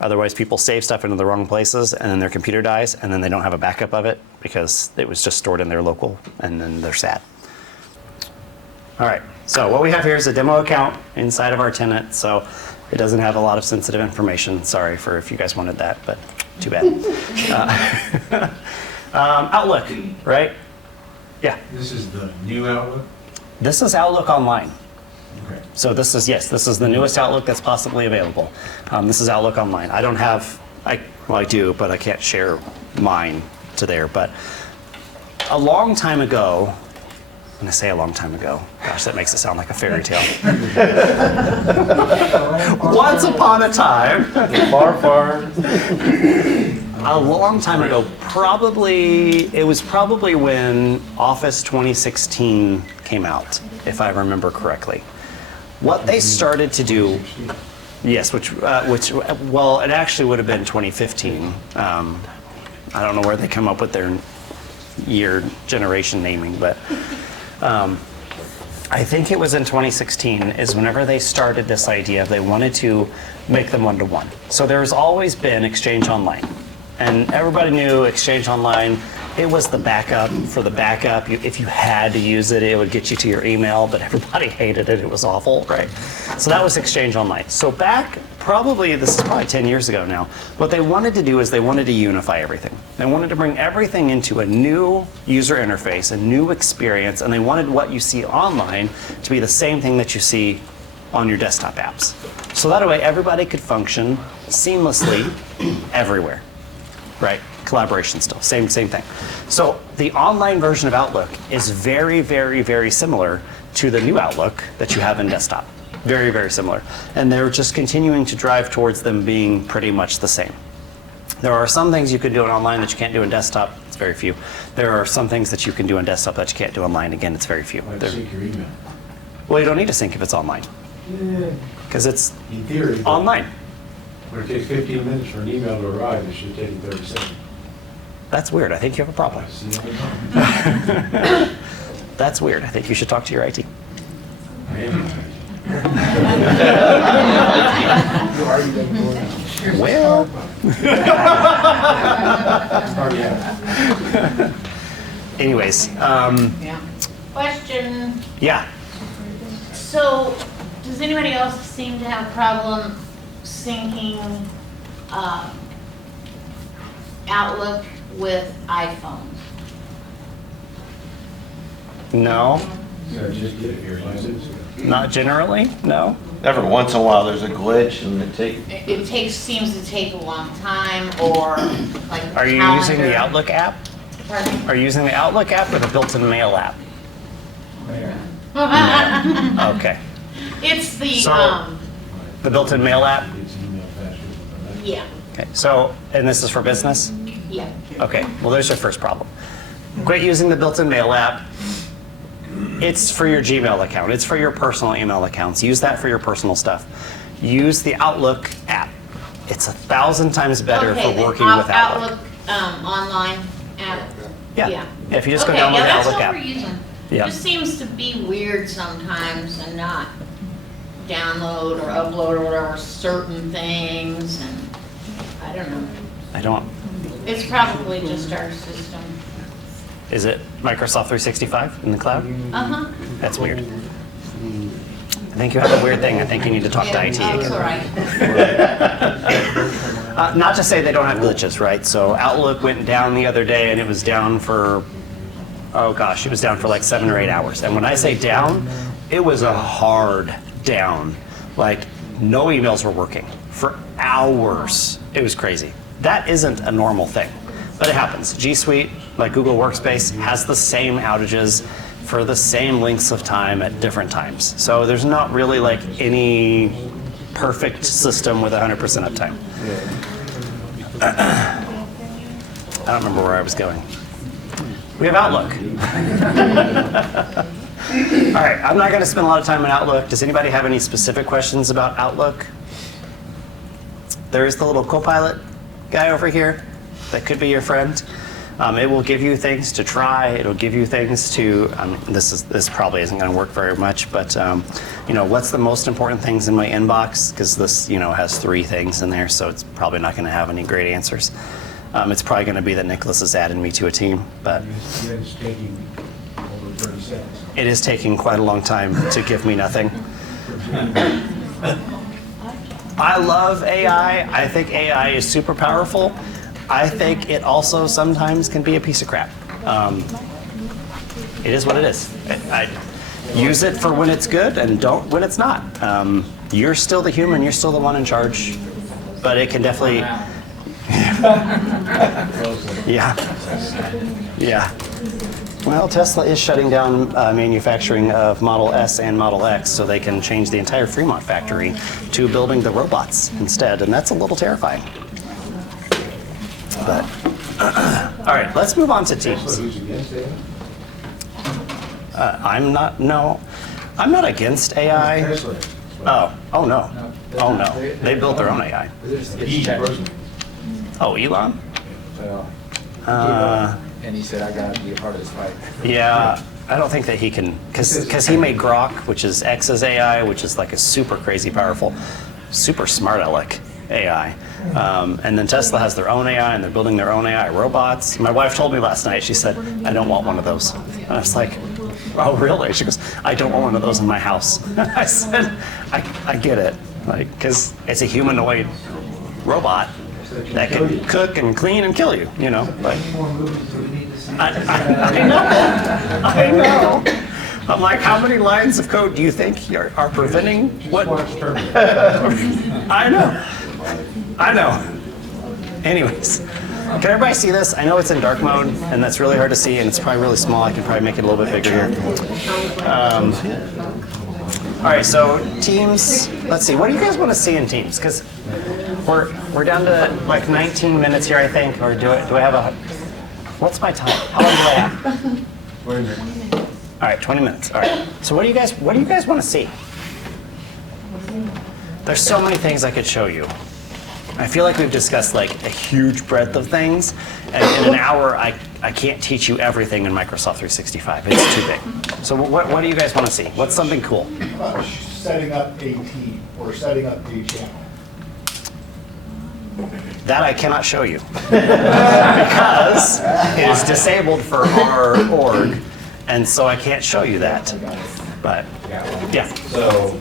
Otherwise, people save stuff into the wrong places, and then their computer dies, and then they don't have a backup of it because it was just stored in their local, and then they're sad. All right, so what we have here is a demo account inside of our tenant, so it doesn't have a lot of sensitive information. Sorry for if you guys wanted that, but too bad. Outlook, right? Yeah. This is the new Outlook? This is Outlook Online. Okay. So this is the newest Outlook that's possibly available. This is Outlook Online. I don't have, well, I do, but I can't share mine to there. But a long time ago, when I say a long time ago, gosh, that makes it sound like a fairy tale. Once upon a time, Far. a long time ago, it was probably when Office 2016 came out, if I remember correctly. What they started to do, yes, well, it actually would have been 2015. I don't know where they come up with their year generation naming, but I think it was in 2016 is whenever they started this idea, they wanted to make them one-to-one. So there's always been Exchange Online. And everybody knew Exchange Online, it was the backup for the backup. If you had to use it, it would get you to your email, but everybody hated it. It was awful, right? So that was Exchange Online. So back, this is probably 10 years ago now, what they wanted to do is they wanted to unify everything. They wanted to bring everything into a new user interface, a new experience, and they wanted what you see online to be the same thing that you see on your desktop apps. So that way everybody could function seamlessly everywhere. Right, collaboration still, same thing. So the online version of Outlook is very, very, very similar to the new Outlook that you have in desktop. Very, very similar. And they're just continuing to drive towards them being pretty much the same. There are some things you can do in online that you can't do in desktop. It's very few. There are some things that you can do in desktop that you can't do online. Again, it's very few. Sync your email. Well, you don't need to sync if it's online. Because it's In theory. but online. When it takes 15 minutes for an email to arrive, it should take 30 seconds. That's weird. I think you have a problem. I see it all the time. That's weird. I think you should talk to your IT. I am. Well. Anyways, Question, yeah. so does anybody else seem to have a problem syncing Outlook with iPhone? No, So just get it your license. not generally. No. Every once in a while, there's a glitch and Seems to take a long time, or like Are you calendar. using the Outlook app? Pardon me? Are you using the Outlook app or the built-in mail app? Okay. It's the, So- The built-in mail app? It's email faster. yeah, Okay. So, and this is for business? yeah. Okay. Well, there's your first problem. Quit using the built-in mail app. It's for your Gmail account. It's for your personal email accounts. Use that for your personal stuff. Use the Outlook app. It's 1,000 times better Okay, for the working with Outlook. Online app. Yeah. If you just go Okay, download yeah, the that's Outlook what app. we're using. Yeah. It just seems to be weird sometimes and not download or upload or whatever certain things, and I don't know. I don't. It's probably just our system. Is it Microsoft 365 in the cloud? Uh-huh. That's weird. I think you have a weird thing. I think you need to talk to IT Yeah, again. that's all right. Not to say they don't have glitches, right? So Outlook went down the other day and it was down for, oh gosh, it was down for like 7 or 8 hours. And when I say down, it was a hard down. Like no emails were working for hours. It was crazy. That isn't a normal thing, but it happens. G Suite, like Google Workspace, has the same outages for the same lengths of time at different times. So there's not really like any perfect system with 100% uptime. I don't remember where I was going. We have Outlook. All right, I'm not going to spend a lot of time on Outlook. Does anybody have any specific questions about Outlook? There is the little Copilot guy over here that could be your friend. It will give you things to try. It'll give you things to. This probably isn't going to work very much, but what's the most important things in my inbox? Because this has 3 things in there, so it's probably not going to have any great answers. It's probably going to be that Nicholas has added me to a team, but It's taking over 30 seconds. it is taking quite a long time to give me nothing. I love AI. I think AI is super powerful. I think it also sometimes can be a piece of crap. It is what it is. I use it for when it's good and don't when it's not. You're still the human. You're still the one in charge. But it can definitely. Yeah. Yeah. Well, Tesla is shutting down manufacturing of Model S and Model X so they can change the entire Fremont factory to building the robots instead, and that's a little terrifying. But, all right, let's move on to Teams. I'm not against AI. Oh no. They built their own AI. Oh, Elon? And he said, I gotta be a part of this fight. Yeah, I don't think that he can, because he made Grok, which is X's AI, which is like a super crazy powerful, super smart aleck AI. And then Tesla has their own AI, and they're building their own AI robots. My wife told me last night, she said, I don't want one of those. And I was like, oh, really? She goes, I don't want one of those in my house. I said, I get it, like, because it's a humanoid robot that can cook and clean and kill you, like. I know. I'm like, how many lines of code do you think are preventing what? I know. Anyways, can everybody see this? I know it's in dark mode, and that's really hard to see, and it's probably really small. I can probably make it a little bit bigger here. All right, so Teams. Let's see. What do you guys want to see in Teams? Because we're down to like 19 minutes here, I think. Or do I have a? What's my time? How long do I have? 20 minutes. All right, 20 minutes. All right. So what do you guys want to see? There's so many things I could show you. I feel like we've discussed like a huge breadth of things, and in an hour I can't teach you everything in Microsoft 365. It's too big. So what do you guys want to see? What's something cool? Setting up a team or setting up a channel. That I cannot show you because it is disabled for our org, and so I can't show you that. But yeah. So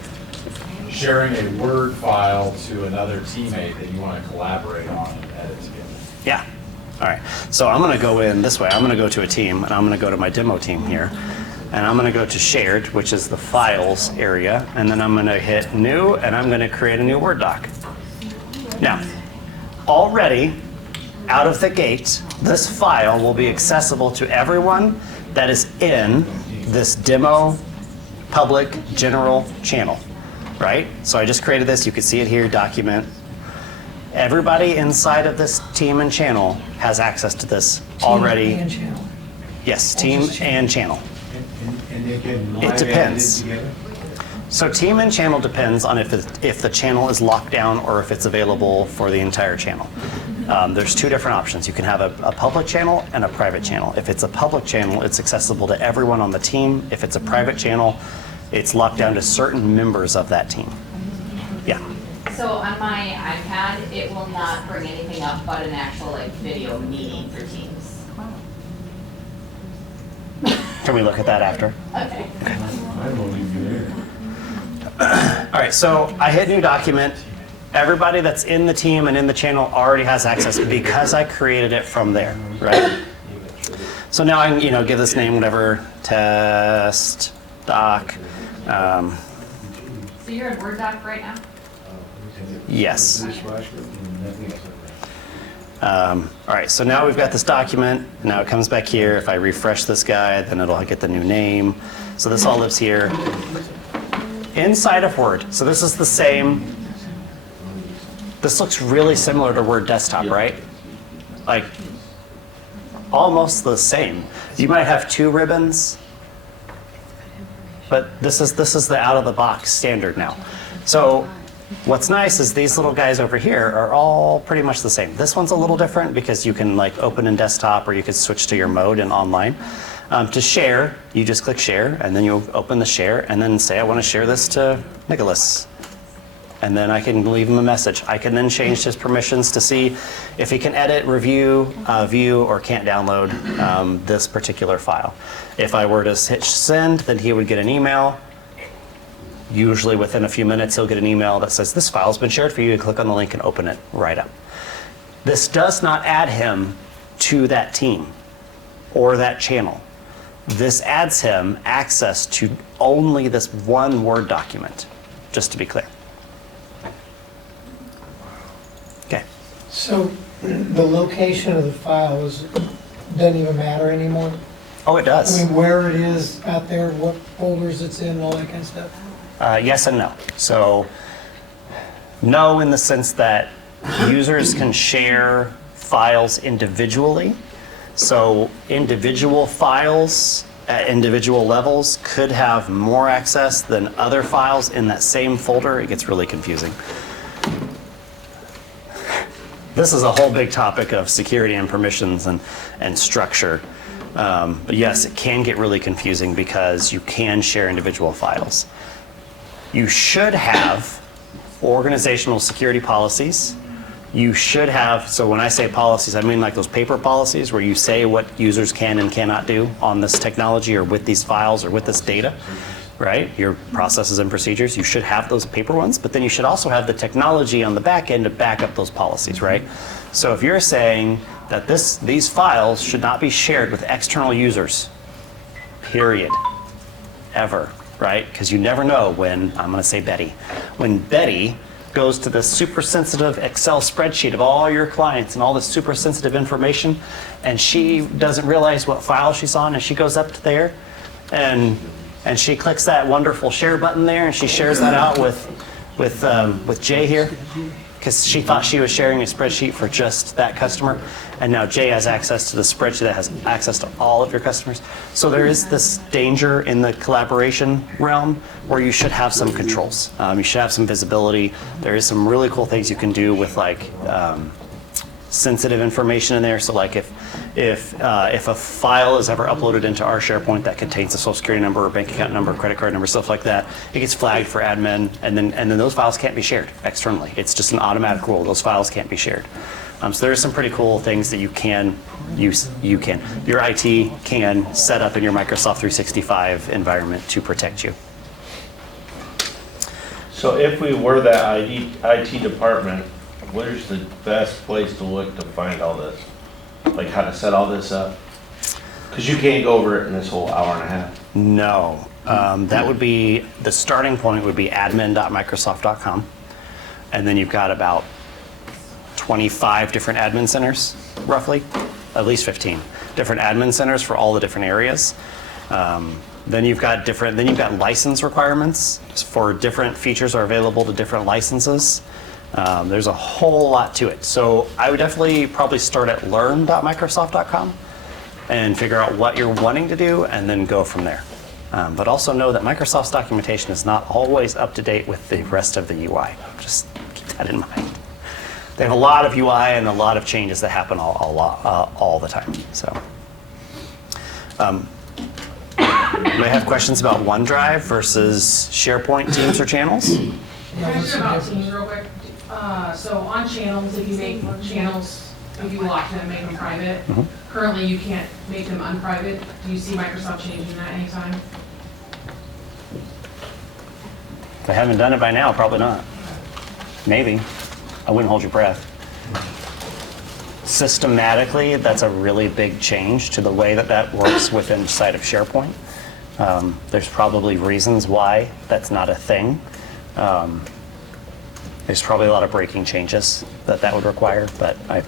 sharing a Word file to another teammate that you want to collaborate on and edit together. Yeah. All right. So I'm going to go in this way. I'm going to go to a team, and I'm going to go to my demo team here. And I'm going to go to shared, which is the files area. And then I'm going to hit new, and I'm going to create a new Word doc. Now, already out of the gate, this file will be accessible to everyone that is in this demo public general channel, right? So I just created this. You can see it here, document. Everybody inside of this team and channel has access to this already. Team and channel. Yes, team and channel. And they can It live depends. edit together? So team and channel depends on if the channel is locked down or if it's available for the entire channel. There's 2 different options. You can have a public channel and a private channel. If it's a public channel, it's accessible to everyone on the team. If it's a private channel, it's locked down to certain members of that team. Yeah. So on my iPad, it will not bring anything up but an actual video meeting for Teams. Can we look at that after? Okay. I won't even there. All right, so I hit new document. Everybody that's in the team and in the channel already has access because I created it from there, right? So now I can, give this name whatever, test, doc. So you're in Word doc right now? Yes. All right, so now we've got this document. Now it comes back here. If I refresh this guy, then it'll get the new name. So this all lives here. Inside of Word. So this is the same. This looks really similar to Word Desktop, right? Like almost the same. You might have 2 ribbons. but this is the out-of-the-box standard now. So what's nice is these little guys over here are all pretty much the same. This one's a little different because you can like open in desktop or you can switch to your mode in online. To share, you just click share and then you open the share and then say I want to share this to Nicholas. And then I can leave him a message. I can then change his permissions to see if he can edit, review, view, or can't download this particular file. If I were to hit send, then he would get an email. Usually within a few minutes, he'll get an email that says, this file's been shared for you. You click on the link and open it right up. This does not add him to that team or that channel. This adds him access to only this one Word document, just to be clear. Okay. So the location of the file doesn't even matter anymore? Oh, it does. I mean, where it is out there, what folders it's in, all that kind of stuff? Yes and no. So no in the sense that users can share files individually. So individual files at individual levels could have more access than other files in that same folder. It gets really confusing. This is a whole big topic of security and permissions and structure. But yes, it can get really confusing because you can share individual files. You should have organizational security policies. You should have, so when I say policies, I mean like those paper policies where you say what users can and cannot do on this technology or with these files or with this data, right? Your processes and procedures, you should have those paper ones, but then you should also have the technology on the back end to back up those policies, right? So if you're saying that these files should not be shared with external users, period, ever, right? Because you never know when, I'm gonna say Betty, when Betty goes to this super sensitive Excel spreadsheet of all your clients and all this super sensitive information, and she doesn't realize what file she's on, and she goes up to there and she clicks that wonderful share button there, and she shares that out with Jay here, because she thought she was sharing a spreadsheet for just that customer, and now Jay has access to the spreadsheet that has access to all of your customers. So there is this danger in the collaboration realm where you should have some controls. You should have some visibility. There is some really cool things you can do with like sensitive information in there. So like if a file is ever uploaded into our SharePoint that contains a social security number or bank account number, credit card number, stuff like that, it gets flagged for admin, and then those files can't be shared externally. It's just an automatic rule. Those files can't be shared. So there are some pretty cool things that your IT can set up in your Microsoft 365 environment to protect you. So if we were that IT department, where's the best place to look to find all this? Like how to set all this up? Because you can't go over it in this whole hour and a half. No. That would be, the starting point would be admin.microsoft.com. And then you've got about 25 different admin centers, roughly, at least 15 different admin centers for all the different areas. Then you've got license requirements for different features are available to different licenses. There's a whole lot to it. So I would definitely probably start at learn.microsoft.com and figure out what you're wanting to do and then go from there. But also know that Microsoft's documentation is not always up to date with the rest of the UI. Just keep that in mind. They have a lot of UI and a lot of changes that happen all the time. So, may I have questions about OneDrive versus SharePoint, Teams, or channels? Can I ask you about Teams real quick? So on channels, if you make channels, if you lock them, make them private, currently you can't make them unprivate. Do you see Microsoft changing that anytime? If they haven't done it by now, probably not. Maybe. I wouldn't hold your breath. Systematically, that's a really big change to the way that works within inside of SharePoint. There's probably reasons why that's not a thing. There's probably a lot of breaking changes that would require, but I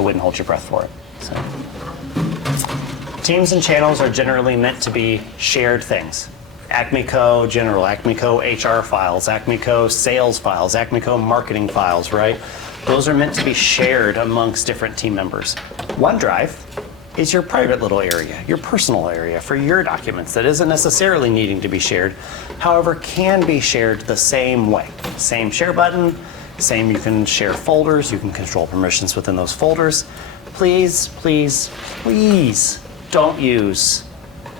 wouldn't hold your breath for it. So. Teams and channels are generally meant to be shared things. AcmeCo General, AcmeCo HR files, AcmeCo sales files, AcmeCo marketing files, right? Those are meant to be shared amongst different team members. OneDrive is your private little area, your personal area for your documents that isn't necessarily needing to be shared, however, can be shared the same way. Same share button, same, you can share folders, you can control permissions within those folders. Please, please, please don't use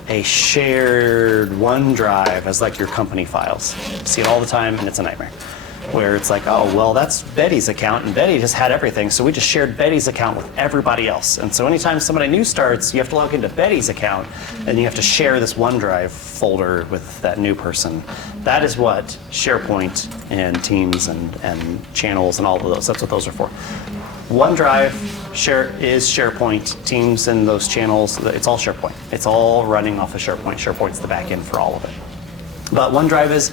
a shared OneDrive as like your company files. See it all the time and it's a nightmare. Where it's like, oh, well, that's Betty's account and Betty just had everything, so we just shared Betty's account with everybody else. And so anytime somebody new starts, you have to log into Betty's account and you have to share this OneDrive folder with that new person. That is what SharePoint and Teams and channels and all of those, that's what those are for. OneDrive is SharePoint, Teams and those channels, it's all SharePoint. It's all running off of SharePoint. SharePoint's the back end for all of it. But OneDrive is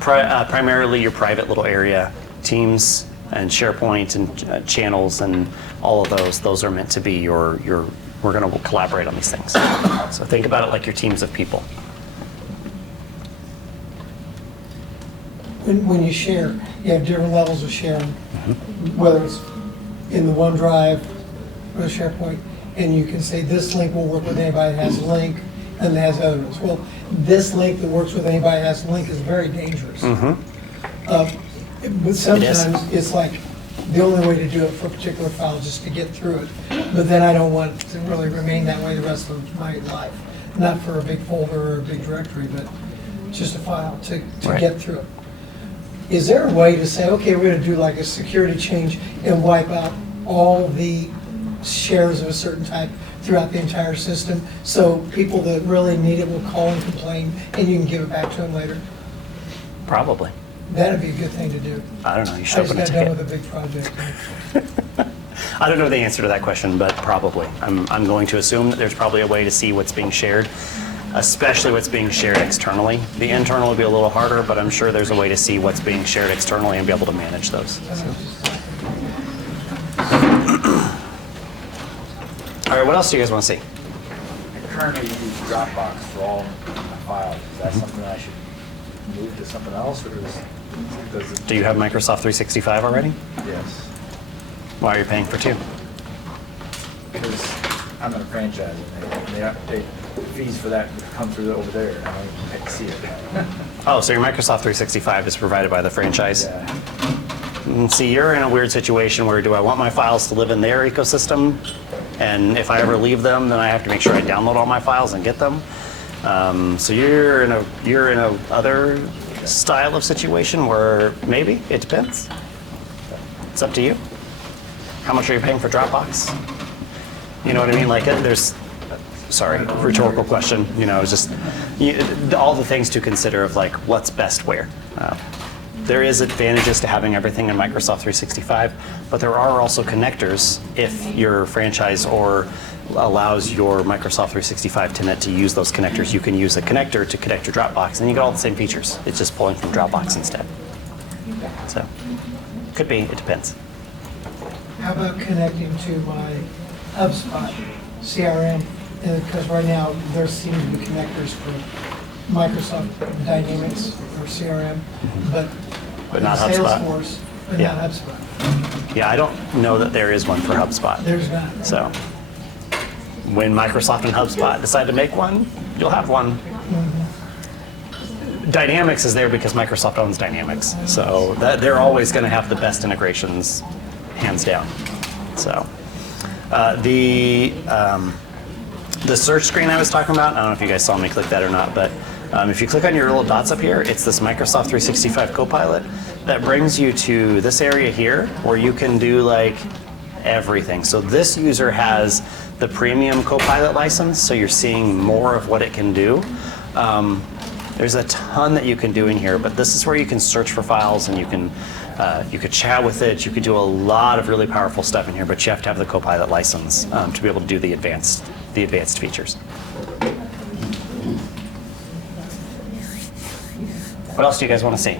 primarily your private little area. Teams and SharePoint and channels and all of those are meant to be your we're going to collaborate on these things. So think about it like your teams of people. When you share, you have different levels of sharing, whether it's in the OneDrive or the SharePoint, and you can say this link will work with anybody that has a link and has others. Well, this link that works with anybody that has a link is very dangerous. But sometimes it's like the only way to do it for a particular file is just to get through it. But then I don't want it to really remain that way the rest of my life. Not for a big folder or a big directory, but just a file to get through it. Is there a way to say, okay, we're going to do like a security change and wipe out all the shares of a certain type throughout the entire system, so people that really need it will call and complain, and you can give it back to them later? Probably. That'd be a good thing to do. I don't know. You I should just open a got done ticket. with a big project. I don't know the answer to that question, but probably. I'm going to assume that there's probably a way to see what's being shared, especially what's being shared externally. The internal will be a little harder, but I'm sure there's a way to see what's being shared externally and be able to manage those. So. All right, what else do you guys want to see? Currently, you use Dropbox for all my files. Is that something I should move to something else, or does it? Do you have Microsoft 365 already? Yes. Why are you paying for two? Because I'm in a franchise, and they update fees for that come through over there, and I don't even get to see it. Oh, so your Microsoft 365 is provided by the franchise? Yeah. See, you're in a weird situation where do I want my files to live in their ecosystem? And if I ever leave them, then I have to make sure I download all my files and get them. So you're in a other style of situation where maybe it depends. It's up to you. How much are you paying for Dropbox? You know what I mean? Like there's, sorry, rhetorical question. You know, it's just all the things to consider of like what's best where. There is advantages to having everything in Microsoft 365, but there are also connectors if your franchise or allows your Microsoft 365 tenant to use those connectors. You can use a connector to connect your Dropbox, and you get all the same features. It's just pulling from Dropbox instead. So, could be, it depends. How about connecting to my HubSpot CRM? Because right now there seem to be connectors for Microsoft Dynamics or CRM, but not HubSpot. Salesforce, but Yeah. not HubSpot. Yeah, I don't know that there is one for HubSpot. There's not. So, when Microsoft and HubSpot decide to make one, you'll have one. Dynamics is there because Microsoft owns Dynamics, so they're always going to have the best integrations, hands down. So, the search screen I was talking about, I don't know if you guys saw me click that or not, but if you click on your little dots up here, it's this Microsoft 365 Copilot that brings you to this area here where you can do like everything. So this user has the premium Copilot license, so you're seeing more of what it can do. There's a ton that you can do in here, but this is where you can search for files and you could chat with it. You could do a lot of really powerful stuff in here, but you have to have the Copilot license to be able to do the advanced features. What else do you guys want to see?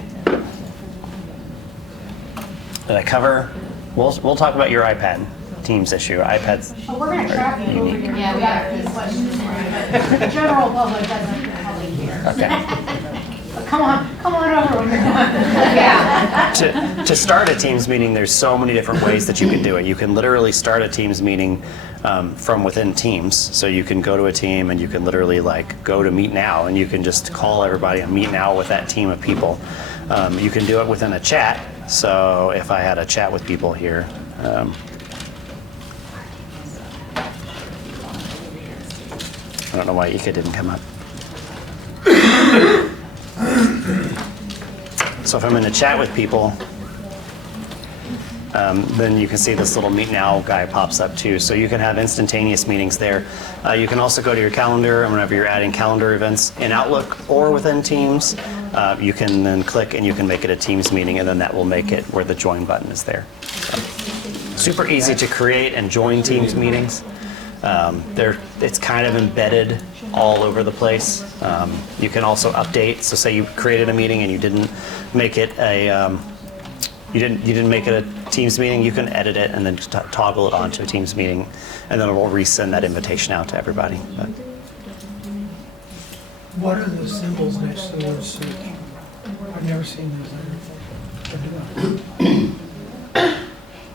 Did I cover? We'll talk about your iPad Teams issue. iPads. Oh, we're going to track you over here. Yeah, we got a few questions for you. The general public doesn't probably hear. Okay. Come on over To start a Teams meeting, there's so many different ways that you can do it. You can literally start a Teams meeting from within Teams. So you can go to a team and you can literally like go to Meet Now and you can just call everybody and Meet Now with that team of people. You can do it within a chat. So if I had a chat with people here, I don't know why Ika didn't come up. So if I'm in a chat with people, then you can see this little Meet Now guy pops up too. So you can have instantaneous meetings there. You can also go to your calendar, and whenever you're adding calendar events in Outlook or within Teams, you can then click and you can make it a Teams meeting, and then that will make it where the join button is there. So, super easy to create and join Teams meetings. It's kind of embedded all over the place. You can also update. So say you created a meeting and you didn't make it a you didn't make it a Teams meeting. You can edit it and then toggle it onto a Teams meeting, and then it will resend that invitation out to everybody. But What are the symbols next to the word search? I've never seen those.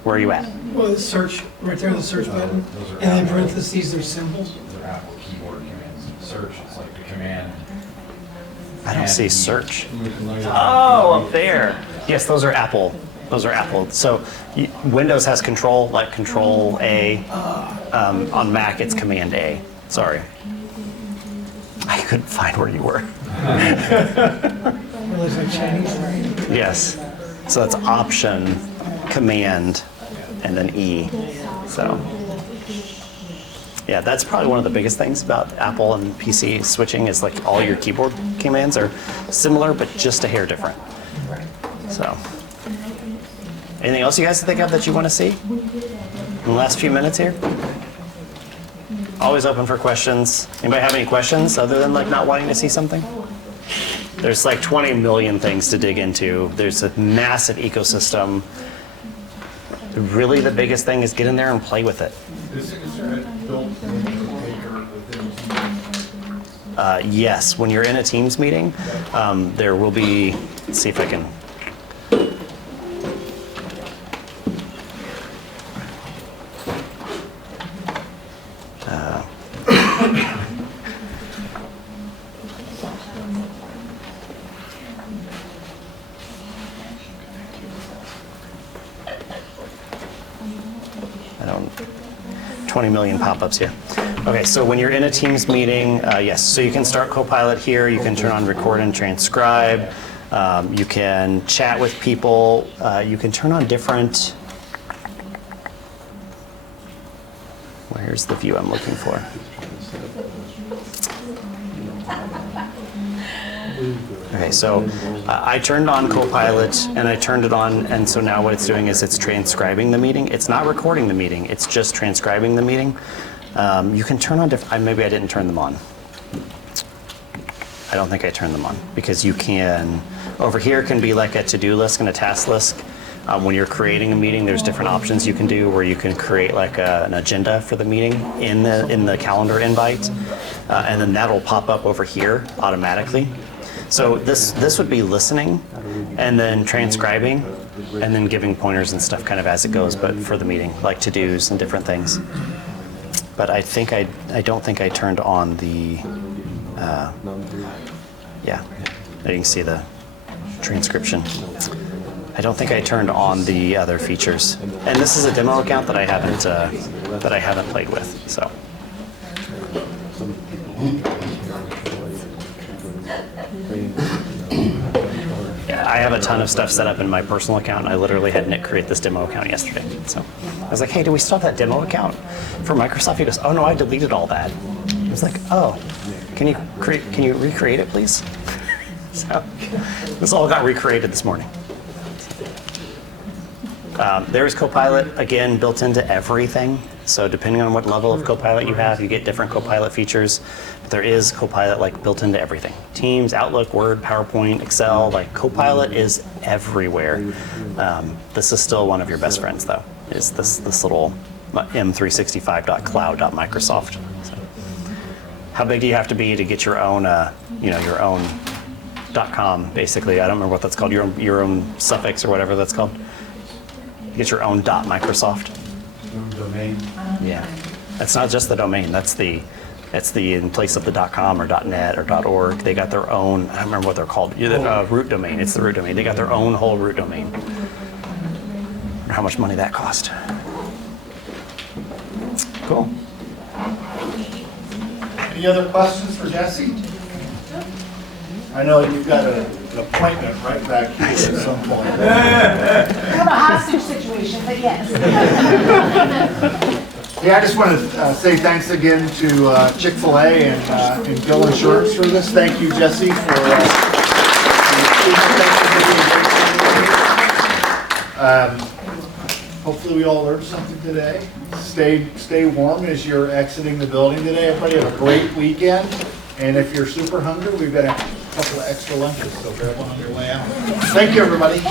where are you at? Well, the search, right there, the search button, Those are and then Apple. parentheses, there's symbols. Those are Apple keyboard commands. Search, it's like the command. I don't see search. Oh, up there. Yes, those are Apple. Those are Apple. So Windows has Control, like Control A. On Mac, it's Command A. Sorry. I couldn't find where you were. It looks like Chinese, right? Yes. So that's Option, Command, and then E. So yeah, that's probably one of the biggest things about Apple and PC switching is like all your keyboard commands are similar, but just a hair different. So anything else you guys think of that you want to see in the last few minutes here? Always open for questions. Anybody have any questions other than like not wanting to see something? There's like 20 million things to dig into. There's a massive ecosystem. Really the biggest thing is get in there and play with it. Is there a built-in maker within Teams? Yes, when you're in a Teams meeting, there will be, let's see if I can. I don't, 20 million pop-ups, yeah. Okay, so when you're in a Teams meeting, yes, so you can start Copilot here, you can turn on record and transcribe, you can chat with people, you can turn on different, where's the view I'm looking for? Okay, so I turned on Copilot and I turned it on, and so now what it's doing is it's transcribing the meeting. It's not recording the meeting, it's just transcribing the meeting. You can turn on different, maybe I didn't turn them on. I don't think I turned them on because you can, over here can be like a to-do list and a task list. When you're creating a meeting, there's different options you can do where you can create like an agenda for the meeting in the calendar invite, and then that'll pop up over here automatically. So this would be listening and then transcribing and then giving pointers and stuff kind of as it goes, but for the meeting, like to-dos and different things. But I think I don't think I turned on the, yeah, you can see the transcription. I don't think I turned on the other features. And this is a demo account that I haven't played with, so. Yeah, I have a ton of stuff set up in my personal account. I literally had Nick create this demo account yesterday. So I was like, hey, do we still have that demo account for Microsoft? He goes, oh no, I deleted all that. I was like, oh, can you recreate it, please? So this all got recreated this morning. There's Copilot, again, built into everything. So depending on what level of Copilot you have, you get different Copilot features. But there is Copilot like built into everything. Teams, Outlook, Word, PowerPoint, Excel, like Copilot is everywhere. This is still one of your best friends though, is this little m365.cloud.microsoft. So how big do you have to be to get your own, your own .com, basically. I don't remember what that's called, your own suffix or whatever that's called. You get your own .Microsoft. Domain. Yeah. That's not just the domain, that's the in place of the .com or .net or .org. They got their own, I don't remember what they're called, root domain. It's the root domain. They got their own whole root domain. I wonder how much money that cost. Cool. Any other questions for Jesse? I know you've got an appointment right back here at some point. Kind of a hostage situation, but yes. Yeah, I just want to say thanks again to Chick-fil-A and Bill Insurance for this. Thank you, Jesse, for hopefully we all learned something today. Stay warm as you're exiting the building today. Everybody have a great weekend. And if you're super hungry, we've got a couple of extra lunches, so grab one on your way out. Thank you, everybody.